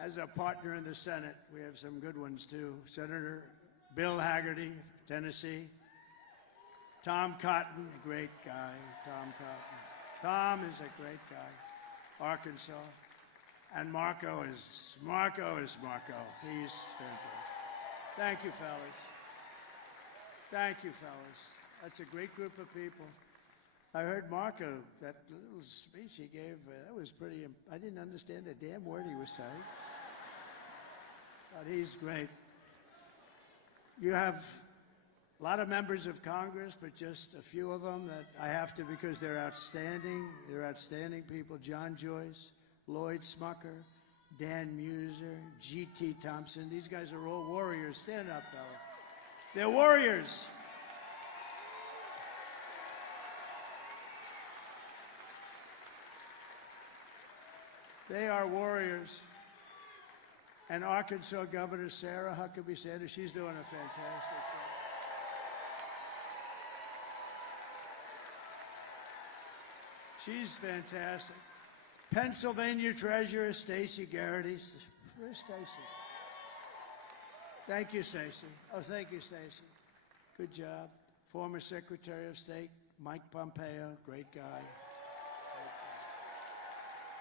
as a partner in the Senate. We have some good ones, too. Senator Bill Hagerty, Tennessee. Tom Cotton, a great guy. Tom Cotton. Tom is a great guy. Arkansas. And Marco is Marco. He's fantastic. Thank you, fellas. Thank you, fellas. That's a great group of people. I heard Marco, that little speech he gave, that was pretty, I didn't understand a damn word he was saying. But he's great. You have a lot of members of Congress, but just a few of them that I have to because they're outstanding. They're outstanding people. John Joyce, Lloyd Smucker, Dan Muser, G.T. Thompson. These guys are all warriors. Stand up, fella. They're warriors. They are warriors. And Arkansas Governor Sarah Huckabee Sanders, she's doing a fantastic job. She's fantastic. Pennsylvania Treasurer Stacey Garrity. Where's Stacey? Thank you, Stacey. Oh, thank you, Stacey. Good job. Former Secretary of State Mike Pompeo, great guy.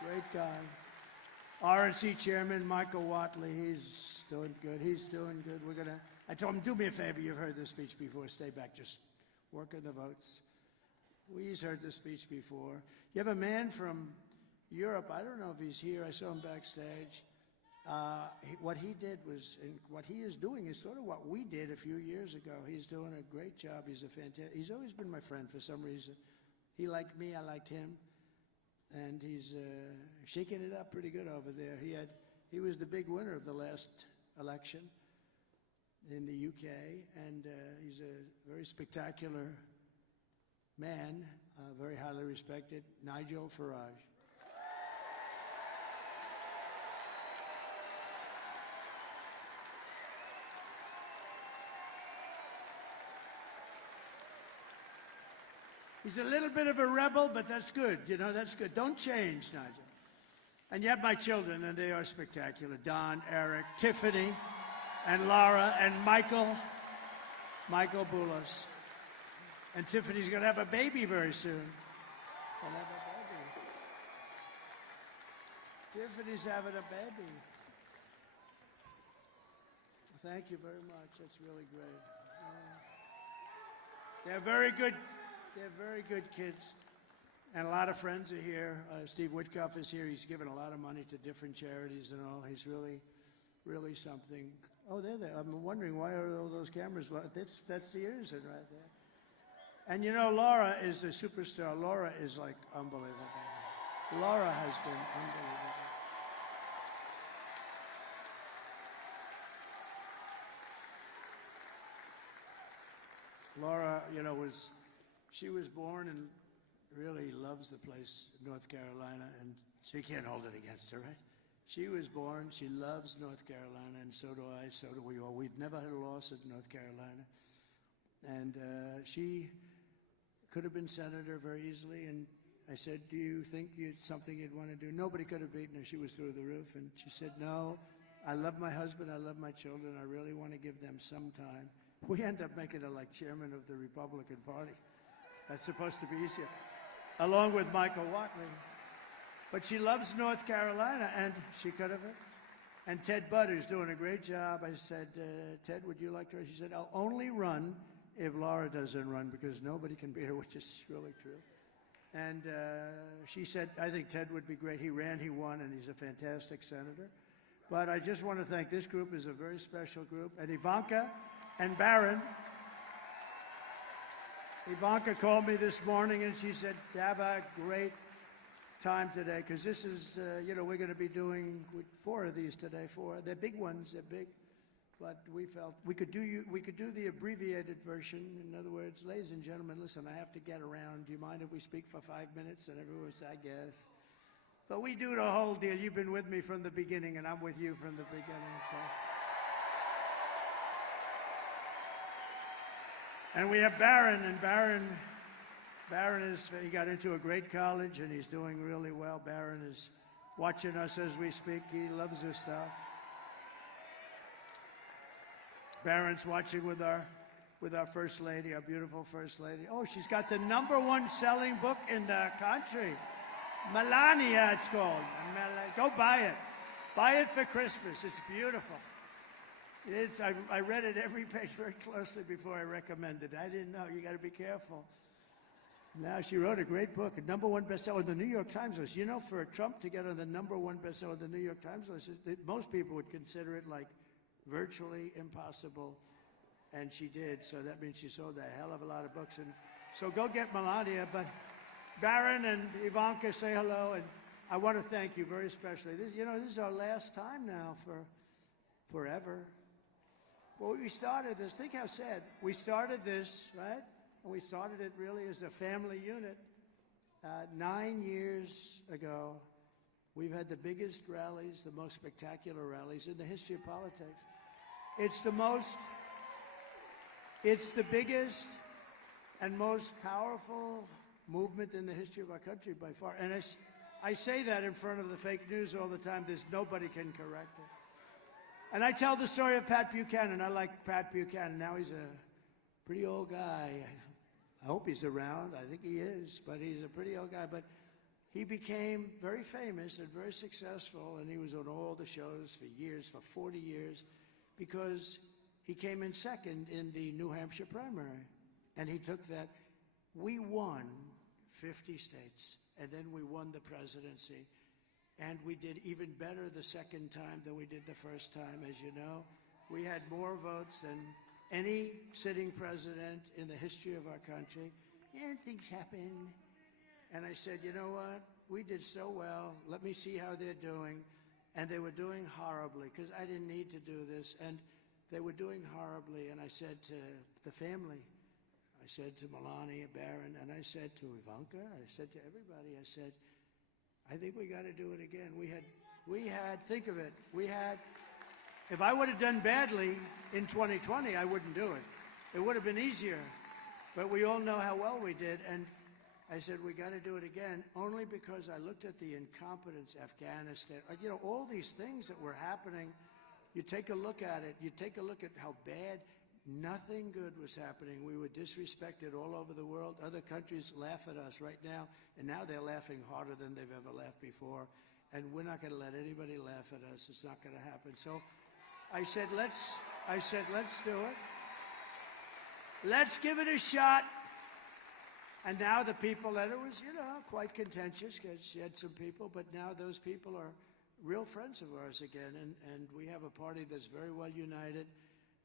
Great guy. RNC Chairman Michael Watley, he's doing good. He's doing good. I told him, do me a favor. You've heard this speech before. Stay back. Just work on the votes. We've heard this speech before. You have a man from Europe. I don't know if he's here. I saw him backstage. What he did was, and what he is doing is sort of what we did a few years ago. He's doing a great job. He's always been my friend for some reason. He liked me. I liked him. And he's shaking it up pretty good over there. He was the big winner of the last election in the UK, and he's a very spectacular man, very highly respected, Nigel Farage. He's a little bit of a rebel, but that's good. You know, that's good. Don't change, Nigel. And you have my children, and they are spectacular. Don, Eric, Tiffany, and Laura, and Michael Boulos. And Tiffany's going to have a baby very soon. Gonna have a baby. Tiffany's having a baby. Thank you very much. That's really great. They're very good. They're very good kids. And a lot of friends are here. Steve Witkoff is here. He's given a lot of money to different charities and all. He's really, really something. Oh, they're there. I'm wondering why are all those cameras? That's the innocent right there. And you know, Laura is a superstar. Laura is like unbelievable. Laura has been unbelievable. Laura, you know, she was born and really loves the place, North Carolina, and she can't hold it against her, right? She was born, she loves North Carolina, and so do I, so do we all. We've never had a loss at North Carolina. And she could have been senator very easily, and I said, do you think it's something you'd want to do? Nobody could have beaten her. She was through the roof, and she said, no, I love my husband, I love my children, I really want to give them some time. We end up making her like chairman of the Republican Party. That's supposed to be easier, along with Michael Watley. But she loves North Carolina, and she could have. And Ted Budd, who's doing a great job. I said, Ted, would you like to? She said, I'll only run if Laura doesn't run, because nobody can beat her, which is really true. And she said, I think Ted would be great. He ran, he won, and he's a fantastic senator. But I just want to thank this group is a very special group. And Ivanka and Barron. Ivanka called me this morning and she said, have a great time today, because this is, you know, we're going to be doing 4 of these today. 4. They're big ones. They're big. But we felt we could do the abbreviated version. In other words, ladies and gentlemen, listen, I have to get around. Do you mind if we speak for 5 minutes? And everyone said, I guess. But we do the whole deal. You've been with me from the beginning, and I'm with you from the beginning. So. And we have Barron, and Barron he got into a great college, and he's doing really well. Barron is watching us as we speak. He loves this stuff. Barron's watching with our with our First Lady, our beautiful First Lady. Oh, she's got the #1 selling book in the country. Melania, it's called. Go buy it. Buy it for Christmas. It's beautiful. I read it every page very closely before I recommended it. I didn't know. You got to be careful. Now, she wrote a great book, a #1 bestseller on the New York Times list. You know, for Trump to get on the #1 bestseller on the New York Times list, most people would consider it like virtually impossible. And she did, so that means she sold a hell of a lot of books. And so go get Melania. But Barron and Ivanka, say hello. And I want to thank you very especially. This is our last time now for forever. Well, we started this. Think how sad. We started this, right? And we started it really as a family unit 9 years ago. We've had the biggest rallies, the most spectacular rallies in the history of politics. It's the biggest and most powerful movement in the history of our country by far. And I say that in front of the fake news all the time. There's nobody can correct it. And I tell the story of Pat Buchanan. I like Pat Buchanan. Now he's a pretty old guy. I hope he's around. I think he is, but he's a pretty old guy. But he became very famous and very successful, and he was on all the shows for years, for 40 years, because he came in second in the New Hampshire primary. And he took that. We won 50 states, and then we won the presidency. And we did even better the second time than we did the first time, as you know. We had more votes than any sitting president in the history of our country. And things happened. And I said, you know what? We did so well. Let me see how they're doing. And they were doing horribly, because I didn't need to do this. And they were doing horribly. And I said to the family, I said to Melania, Barron, and I said to Ivanka, I said to everybody, I said, I think we got to do it again. Think of it. If I would have done badly in 2020, I wouldn't do it. It would have been easier. But we all know how well we did. And I said, we got to do it again, only because I looked at the incompetence, Afghanistan, all these things that were happening. You take a look at it. You take a look at how bad. Nothing good was happening. We were disrespected all over the world. Other countries laugh at us right now, and now they're laughing harder than they've ever laughed before. And we're not going to let anybody laugh at us. It's not going to happen. So I said, let's do it. Let's give it a shot. And now the people, and it was, quite contentious, because you had some people, but now those people are real friends of ours again. And we have a party that's very well united.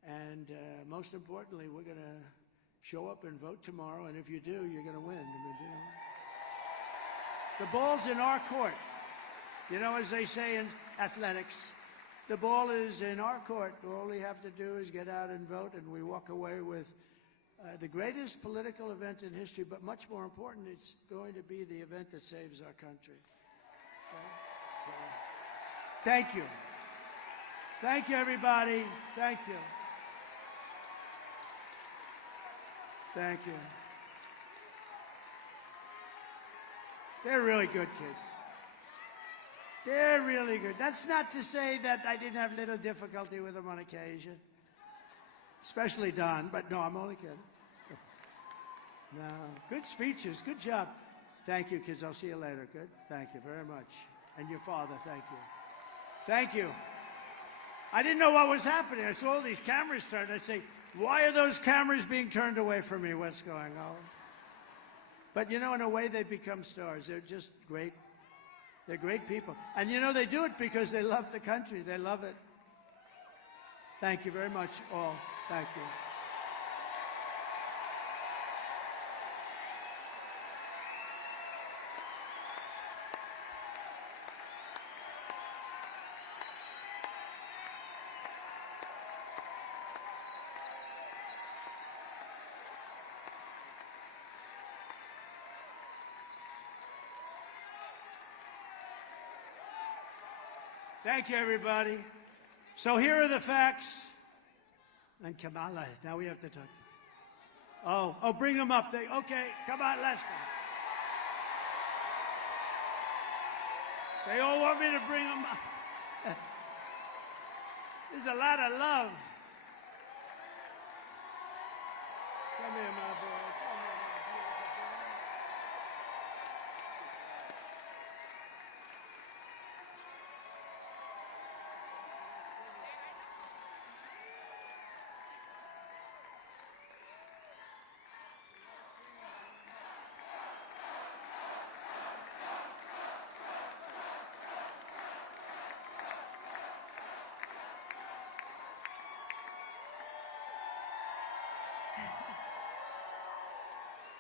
And most importantly, we're going to show up and vote tomorrow. And if you do, you're going to win. The ball's in our court. As they say in athletics, the ball is in our court. All we have to do is get out and vote, and we walk away with the greatest political event in history. But much more important, it's going to be the event that saves our country. So, thank you. Thank you, everybody. Thank you. Thank you. They're really good kids. They're really good. That's not to say that I didn't have little difficulty with them on occasion. Especially Don, but no, I'm only kidding. No, good speeches. Good job. Thank you, kids. I'll see you later. Good. Thank you very much. And your father, thank you. Thank you. I didn't know what was happening. I saw all these cameras turned. I say, why are those cameras being turned away from me? What's going on? But, in a way, they become stars. They're just great. They're great people. And, they do it because they love the country. They love it. Thank you very much, all. Thank you. Thank you, everybody. So here are the facts. And Kamala, now we have to talk. Oh, bring them up. Okay, come on, let's go. They all want me to bring them up. There's a lot of love.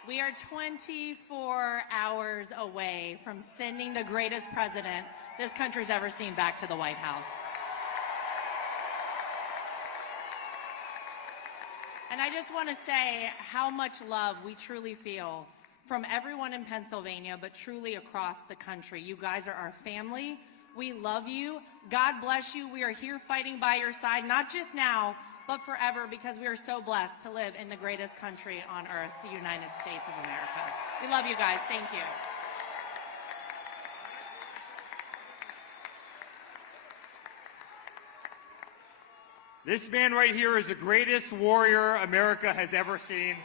We are 24 hours away from sending the greatest president this country's ever seen back to the White House. And I just want to say how much love we truly feel from everyone in Pennsylvania, but truly across the country. You guys are our family. We love you. God bless you. We are here fighting by your side, not just now, but forever, because we are so blessed to live in the greatest country on earth, the United States of America. We love you guys. Thank you. This man right here is the greatest warrior America has ever seen.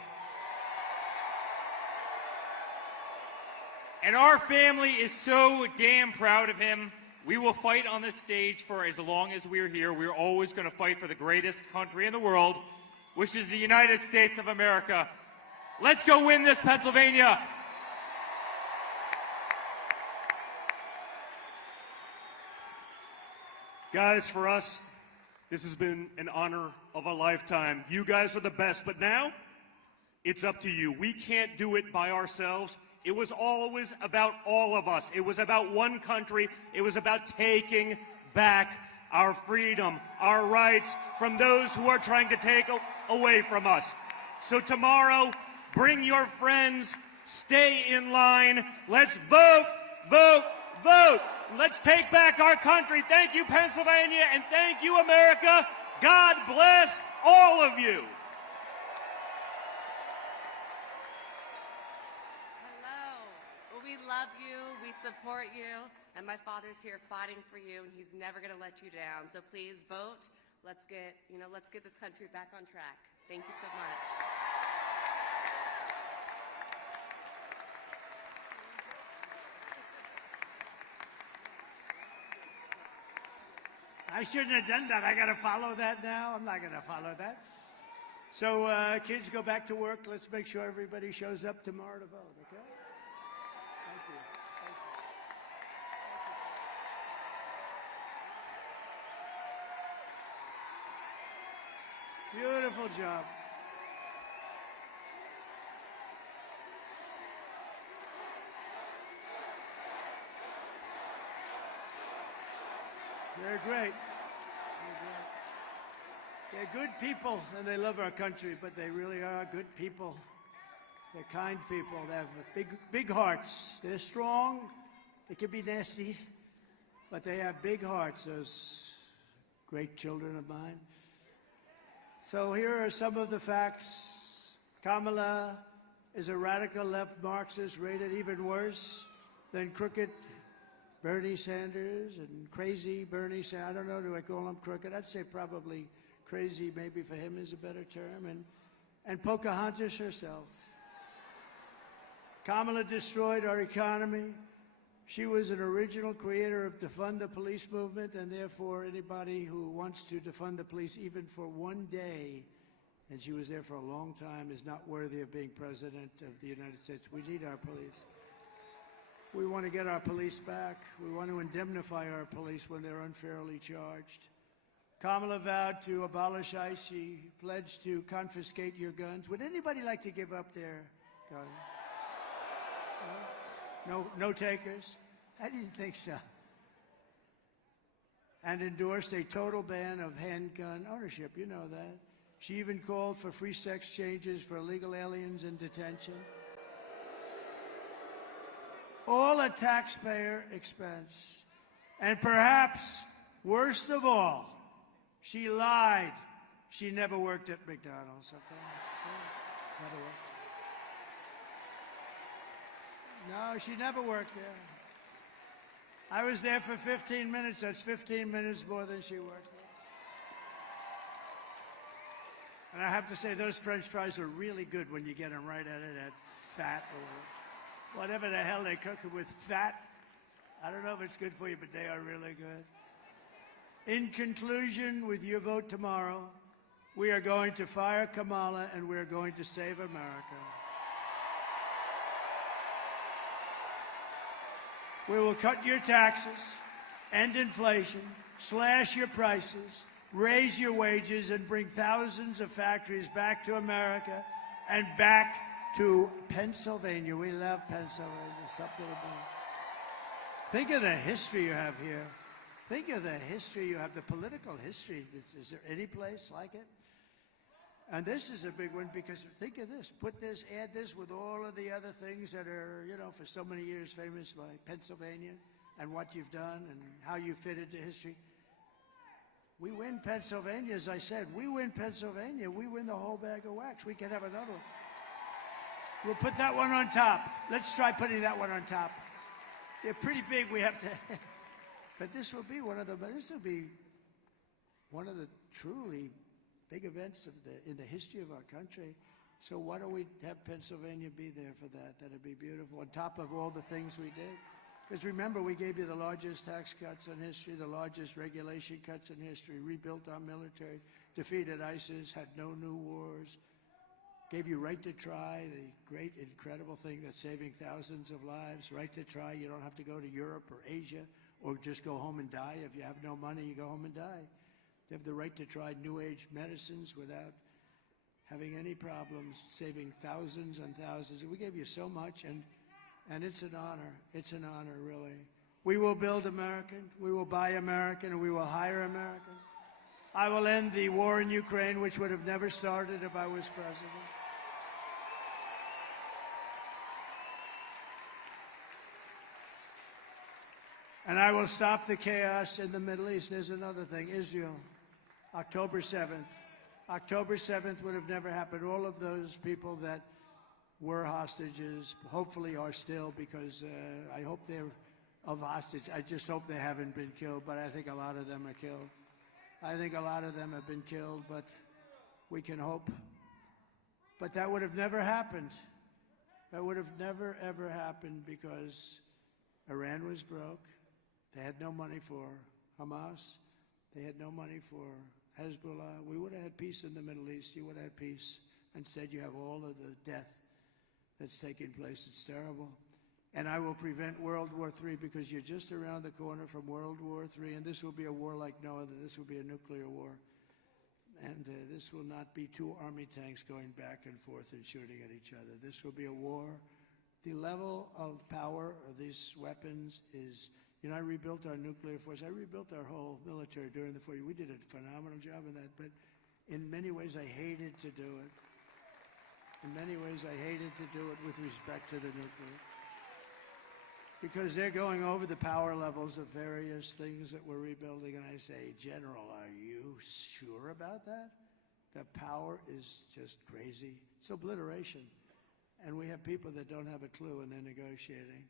And our family is so damn proud of him. We will fight on this stage for as long as we're here. We're always going to fight for the greatest country in the world, which is the United States of America. Let's go win this, Pennsylvania. Guys, for us, this has been an honor of a lifetime. You guys are the best, but now it's up to you. We can't do it by ourselves. It was always about all of us. It was about one country. It was about taking back our freedom, our rights from those who are trying to take away from us. So tomorrow, bring your friends, stay in line. Let's vote, vote, vote. Let's take back our country. Thank you, Pennsylvania, and thank you, America. God bless all of you. We love you, we support you, and my father's here fighting for you, and he's never going to let you down. So please vote. Let's get this country back on track. Thank you so much. I shouldn't have done that. I got to follow that now. I'm not going to follow that. So, kids, go back to work. Let's make sure everybody shows up tomorrow to vote, okay? Thank you. Thank you. Beautiful job. They're great. They're good people, and they love our country, but they really are good people. They're kind people. They have big hearts. They're strong. They can be nasty, but they have big hearts, those great children of mine. So here are some of the facts. Kamala is a radical left Marxist rated even worse than crooked Bernie Sanders and crazy Bernie Sanders. I don't know, do I call him crooked? I'd say probably crazy, maybe for him is a better term. And Pocahontas herself. Kamala destroyed our economy. She was an original creator of defund the police movement, and therefore anybody who wants to defund the police even for one day, and she was there for a long time, is not worthy of being president of the United States. We need our police. We want to get our police back. We want to indemnify our police when they're unfairly charged. Kamala vowed to abolish ICE. She pledged to confiscate your guns. Would anybody like to give up their gun? No takers? I didn't think so. And endorsed a total ban of handgun ownership. You know that. She even called for free sex changes for illegal aliens in detention. All at taxpayer expense. And perhaps, worst of all, she lied. She never worked at McDonald's. Never worked. No, she never worked there. I was there for 15 minutes. That's 15 minutes more than she worked there. And I have to say, those French fries are really good when you get them right out of that fat or whatever the hell they cook it with, fat. I don't know if it's good for you, but they are really good. In conclusion, with your vote tomorrow, we are going to fire Kamala and we are going to save America. We will cut your taxes, end inflation, slash your prices, raise your wages, and bring thousands of factories back to America and back to Pennsylvania. We love Pennsylvania. Something about. Think of the history you have here. Think of the history you have, the political history. Is there any place like it? And this is a big one because think of this. Put this, add this with all of the other things that are, you know, for so many years famous by Pennsylvania and what you've done and how you fit into history. We win Pennsylvania, as I said. We win Pennsylvania. We win the whole bag of wax. We can have another one. We'll put that one on top. Let's try putting that one on top. They're pretty big. We have to. But this will be one of the. This will be one of the truly big events in the history of our country. So why don't we have Pennsylvania be there for that? That'd be beautiful. On top of all the things we did. Because remember, we gave you the largest tax cuts in history, the largest regulation cuts in history, rebuilt our military, defeated ISIS, had no new wars, gave you right to try, the great, incredible thing that's saving thousands of lives, right to try. You don't have to go to Europe or Asia or just go home and die. If you have no money, you go home and die. You have the right to try new age medicines without having any problems, saving thousands and thousands. We gave you so much, and it's an honor. It's an honor, really. We will build American, we will buy American, and we will hire American. I will end the war in Ukraine, which would have never started if I was president. And I will stop the chaos in the Middle East. There's another thing, Israel, October 7th. October 7th would have never happened. All of those people that were hostages, hopefully are still, because I hope they're of hostage. I just hope they haven't been killed, but I think a lot of them are killed. I think a lot of them have been killed, but we can hope. But that would have never happened. That would have never, ever happened because Iran was broke. They had no money for Hamas. They had no money for Hezbollah. We would have had peace in the Middle East. You would have had peace. Instead, you have all of the death that's taking place. It's terrible. And I will prevent World War III because you're just around the corner from World War III, and this will be a war like no other. This will be a nuclear war. And this will not be two army tanks going back and forth and shooting at each other. This will be a war. The level of power of these weapons is, you know, I rebuilt our nuclear force. I rebuilt our whole military during the 40s. We did a phenomenal job in that, but in many ways I hated to do it. In many ways I hated to do it with respect to the nuclear. Because they're going over the power levels of various things that we're rebuilding, and I say, General, are you sure about that? The power is just crazy. It's obliteration. And we have people that don't have a clue, and they're negotiating.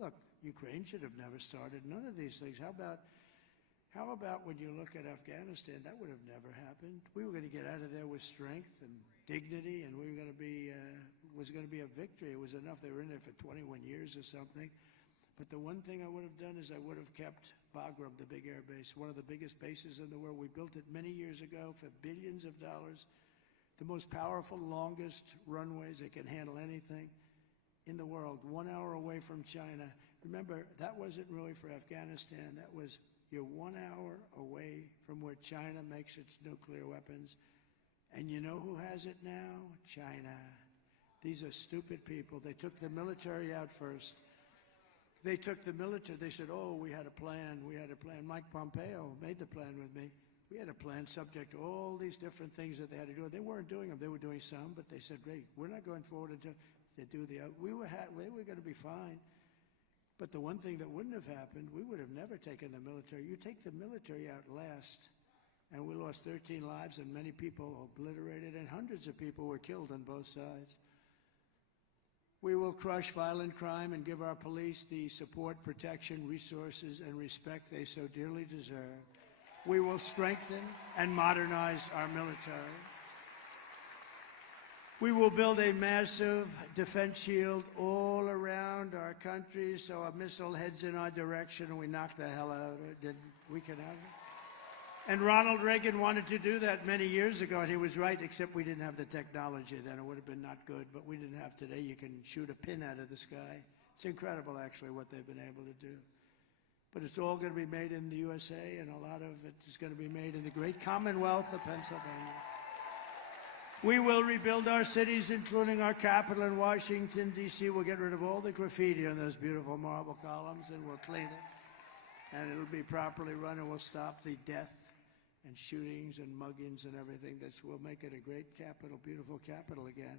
Look, Ukraine should have never started. None of these things. How about when you look at Afghanistan? That would have never happened. We were going to get out of there with strength and dignity, and we were going to be was going to be a victory. It was enough. They were in there for 21 years or something. But the one thing I would have done is I would have kept Bagram, the big air base, one of the biggest bases in the world. We built it many years ago for billions of dollars. The most powerful, longest runways that can handle anything in the world, 1 hour away from China. Remember, that wasn't really for Afghanistan. That was, you're 1 hour away from where China makes its nuclear weapons. And you know who has it now? China. These are stupid people. They took the military out first. They took the military. They said, oh, we had a plan. We had a plan. Mike Pompeo made the plan with me. We had a plan subject to all these different things that they had to do. They weren't doing them. They were doing some, but they said, great, we're not going forward until they do the other. We were going to be fine. But the one thing that wouldn't have happened, we would have never taken the military. You take the military out last, and we lost 13 lives and many people obliterated, and hundreds of people were killed on both sides. We will crush violent crime and give our police the support, protection, resources, and respect they so dearly deserve. We will strengthen and modernize our military. We will build a massive defense shield all around our country so a missile heads in our direction and we knock the hell out of it. We can have it. And Ronald Reagan wanted to do that many years ago, and he was right, except we didn't have the technology then. It would have been not good, but we didn't have today. You can shoot a pin out of the sky. It's incredible, actually, what they've been able to do. But it's all going to be made in the USA, and a lot of it is going to be made in the great Commonwealth of Pennsylvania. We will rebuild our cities, including our capital in Washington, D.C. We'll get rid of all the graffiti on those beautiful marble columns, and we'll clean it. And it'll be properly run, and we'll stop the death and shootings and muggings and everything. We'll make it a great capital, beautiful capital again.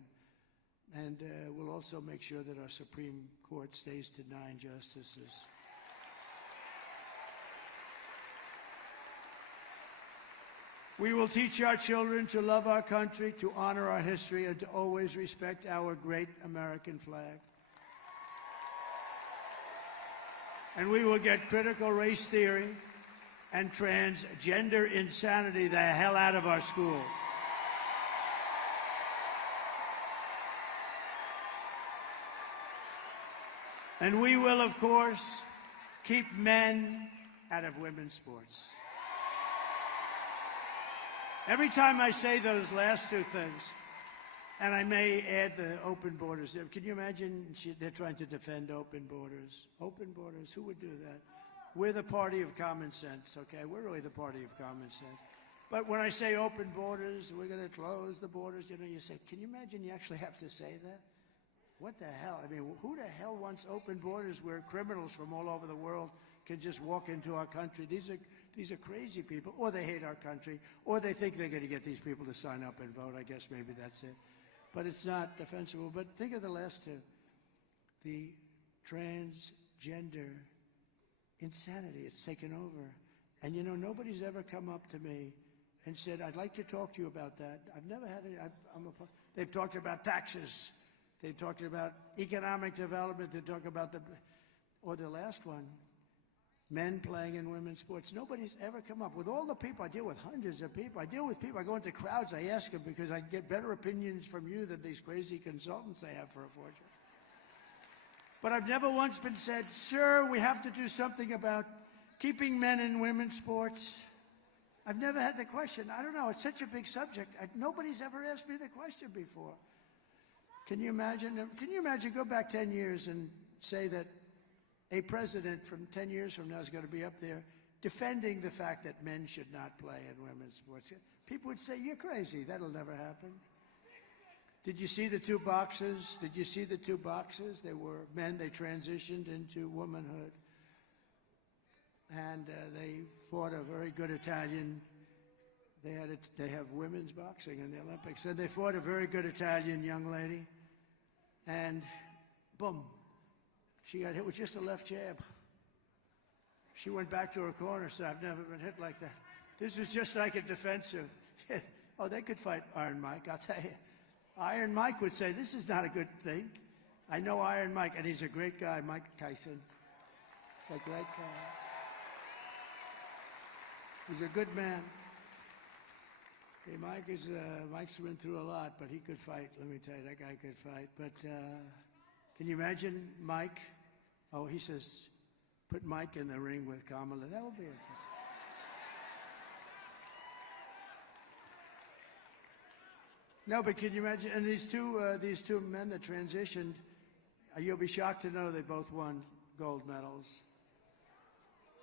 And we'll also make sure that our Supreme Court stays to 9 justices. We will teach our children to love our country, to honor our history, and to always respect our great American flag. And we will get critical race theory and transgender insanity the hell out of our schools. And we will, of course, keep men out of women's sports. Every time I say those last two things, and I may add the open borders. Can you imagine they're trying to defend open borders? Open borders, who would do that? We're the party of common sense, okay? We're really the party of common sense. But when I say open borders, we're going to close the borders, you know, you say, can you imagine you actually have to say that? What the hell? I mean, who the hell wants open borders where criminals from all over the world can just walk into our country? These are crazy people, or they hate our country, or they think they're going to get these people to sign up and vote. I guess maybe that's it. But it's not defensible. But think of the last two. The transgender insanity. It's taken over. And, you know, nobody's ever come up to me and said, I'd like to talk to you about that. I've never had any. They've talked about taxes. They've talked about economic development. They talk about or the last one, men playing in women's sports. Nobody's ever come up. With all the people, I deal with hundreds of people. I deal with people. I go into crowds. I ask them because I get better opinions from you than these crazy consultants they have for a fortune. But I've never once been said, sir, we have to do something about keeping men in women's sports. I've never had the question. I don't know. It's such a big subject. Nobody's ever asked me the question before. Can you imagine? Go back 10 years and say that a president from 10 years from now is going to be up there defending the fact that men should not play in women's sports. People would say, you're crazy. That'll never happen. Did you see the two boxes? Did you see the two boxes? They were men. They transitioned into womanhood. And they fought a very good Italian. They have women's boxing in the Olympics. And they fought a very good Italian young lady. And boom. She got hit with just a left jab. She went back to her corner, so I've never been hit like that. This was just like a defensive. Oh, they could fight Iron Mike, I'll tell you. Iron Mike would say, this is not a good thing. I know Iron Mike, and he's a great guy, Mike Tyson. A great guy. He's a good man. Hey, Mike's been through a lot, but he could fight. Let me tell you, that guy could fight. But can you imagine Mike? Oh, he says, put Mike in the ring with Kamala. That would be interesting. No, but can you imagine? And these two men that transitioned, you'll be shocked to know they both won gold medals.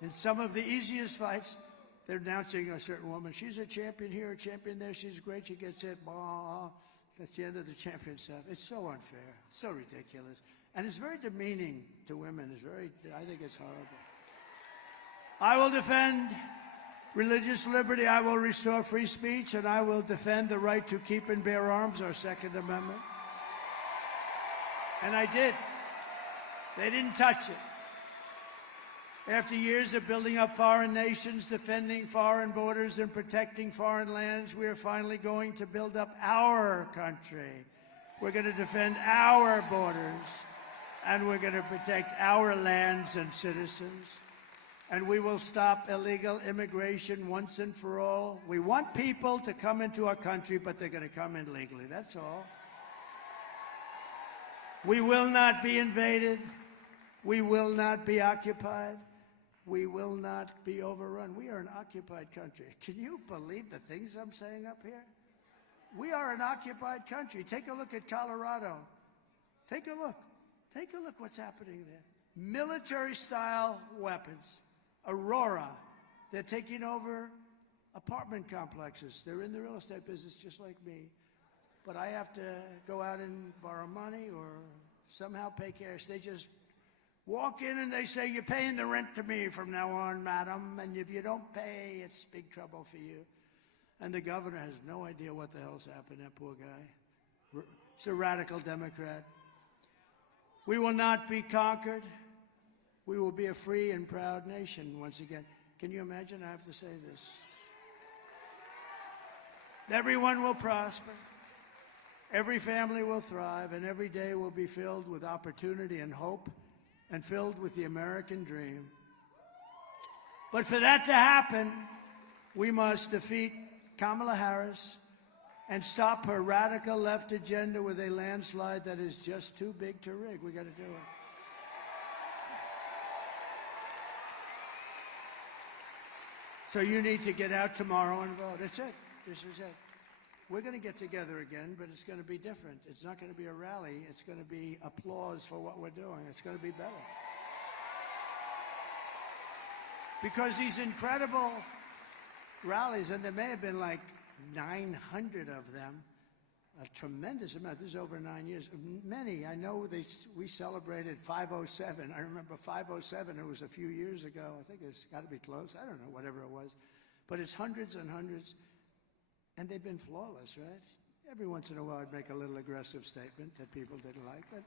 In some of the easiest fights, they're announcing a certain woman. She's a champion here, a champion there. She's great. She gets hit. Blah. That's the end of the championship. It's so unfair. It's so ridiculous. And it's very demeaning to women. I think it's horrible. I will defend religious liberty. I will restore free speech. And I will defend the right to keep and bear arms, our Second Amendment. And I did. They didn't touch it. After years of building up foreign nations, defending foreign borders, and protecting foreign lands, we are finally going to build up our country. We're going to defend our borders, and we're going to protect our lands and citizens. And we will stop illegal immigration once and for all. We want people to come into our country, but they're going to come in legally. That's all. We will not be invaded. We will not be occupied. We will not be overrun. We are an occupied country. Can you believe the things I'm saying up here? We are an occupied country. Take a look at Colorado. Take a look. Take a look what's happening there. Military-style weapons. Aurora. They're taking over apartment complexes. They're in the real estate business just like me. but I have to go out and borrow money or somehow pay cash. They just walk in and they say, you're paying the rent to me from now on, madam, and if you don't pay, it's big trouble for you. And the governor has no idea what the hell's happened, that poor guy. He's a radical Democrat. We will not be conquered. We will be a free and proud nation once again. Can you imagine? I have to say this. Everyone will prosper. Every family will thrive, and every day will be filled with opportunity and hope and filled with the American dream. But for that to happen, we must defeat Kamala Harris and stop her radical left agenda with a landslide that is just too big to rig. We got to do it. So you need to get out tomorrow and vote. That's it. This is it. We're going to get together again, but it's going to be different. It's not going to be a rally. It's going to be applause for what we're doing. It's going to be better. Because these incredible rallies, and there may have been like 900 of them, a tremendous amount. This is over 9 years. Many, I know we celebrated 507. I remember 507, it was a few years ago. I think it's got to be close. I don't know, whatever it was. But it's hundreds and hundreds. And they've been flawless, right? Every once in a while, I'd make a little aggressive statement that people didn't like, but,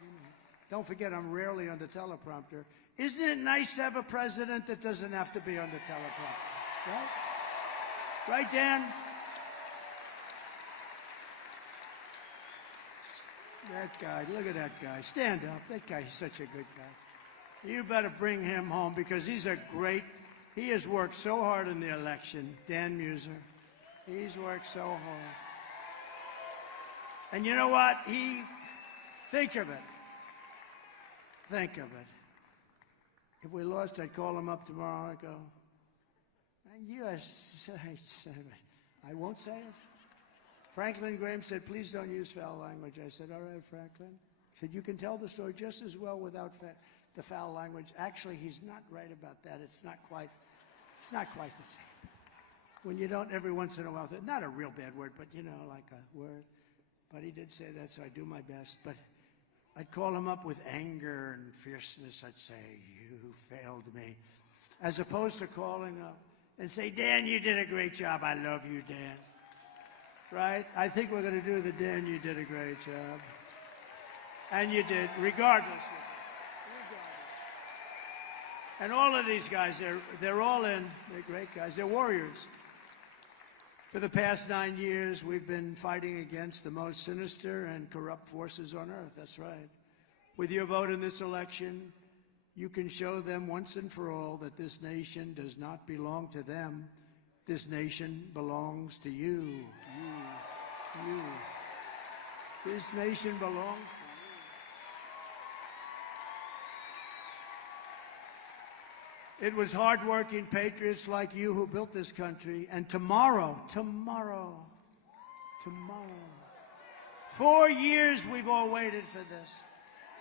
you know. Don't forget, I'm rarely on the teleprompter. Isn't it nice to have a president that doesn't have to be on the teleprompter, right? Right, Dan? That guy, look at that guy. Stand up. That guy, he's such a good guy. You better bring him home because he has worked so hard in the election, Dan Muser. He's worked so hard. And you know what? Think of it. Think of it. If we lost, I'd call him up tomorrow. I'd go, I won't say it. Franklin Graham said, please don't use foul language. I said, all right, Franklin. He said, you can tell the story just as well without the foul language. Actually, he's not right about that. It's not quite the same. When you don't, every once in a while, not a real bad word, but, you know, like a word. But he did say that, so I do my best. But I'd call him up with anger and fierceness. I'd say, you failed me. As opposed to calling up and say, Dan, you did a great job. I love you, Dan. Right? I think we're going to do the Dan, you did a great job. And you did, regardless. And all of these guys, they're all in. They're great guys. They're warriors. For the past 9 years, we've been fighting against the most sinister and corrupt forces on earth. That's right. With your vote in this election, you can show them once and for all that this nation does not belong to them. This nation belongs to you. You. This nation belongs to you. It was hardworking patriots like you who built this country. And tomorrow, 4 years we've all waited for this.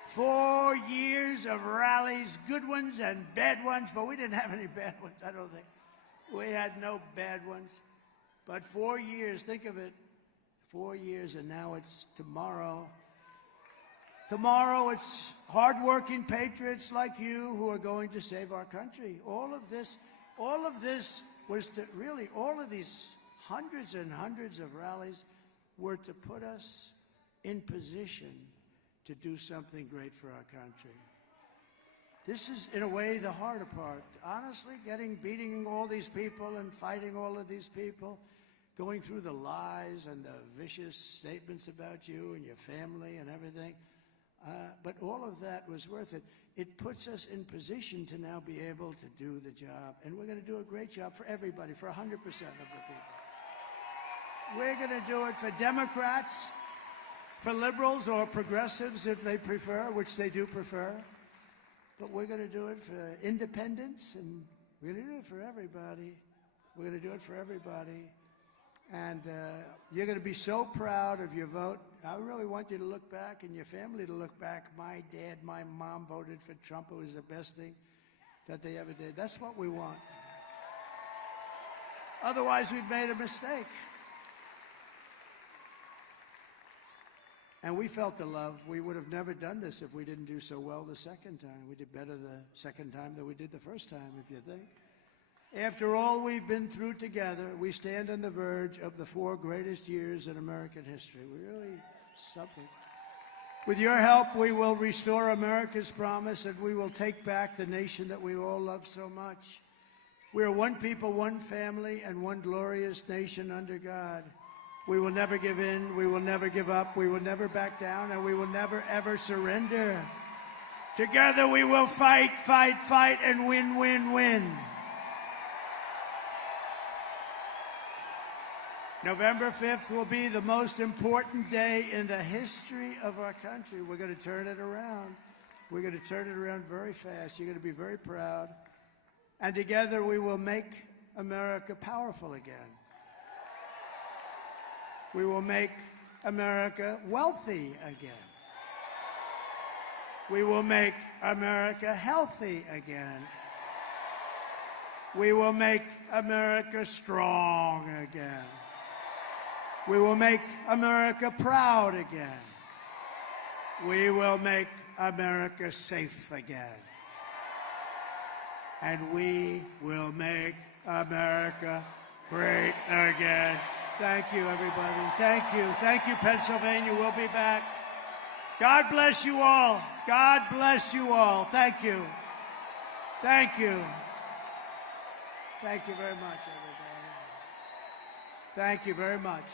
4 years of rallies, good ones and bad ones, but we didn't have any bad ones, I don't think. We had no bad ones. But 4 years, think of it, 4 years, and now it's tomorrow. Tomorrow it's hardworking patriots like you who are going to save our country. All of this was to really, all of these hundreds and hundreds of rallies were to put us in position to do something great for our country. This is, in a way, the harder part. Honestly, beating all these people and fighting all of these people, going through the lies and the vicious statements about you and your family and everything. But all of that was worth it. It puts us in position to now be able to do the job. And we're going to do a great job for everybody, for 100% of the people. We're going to do it for Democrats, for liberals or progressives if they prefer, which they do prefer. But we're going to do it for independents, and we're going to do it for everybody. We're going to do it for everybody. And you're going to be so proud of your vote. I really want you to look back and your family to look back. My dad, my mom voted for Trump. It was the best thing that they ever did. That's what we want. Otherwise, we've made a mistake. And we felt the love. We would have never done this if we didn't do so well the second time. We did better the second time than we did the first time, if you think. After all we've been through together, we stand on the verge of the 4 greatest years in American history. We really something. With your help, we will restore America's promise, and we will take back the nation that we all love so much. We are one people, one family, and one glorious nation under God. We will never give in, we will never give up, we will never back down, and we will never, ever surrender. Together we will fight, fight, fight, and win, win, win. November 5th will be the most important day in the history of our country. We're going to turn it around. We're going to turn it around very fast. You're going to be very proud. And together we will make America powerful again. We will make America wealthy again. We will make America healthy again. We will make America strong again. We will make America proud again. We will make America safe again. And we will make America great again. Thank you, everybody. Thank you. Thank you, Pennsylvania. We'll be back. God bless you all. God bless you all. Thank you. Thank you. Thank you very much, everybody. Thank you very much.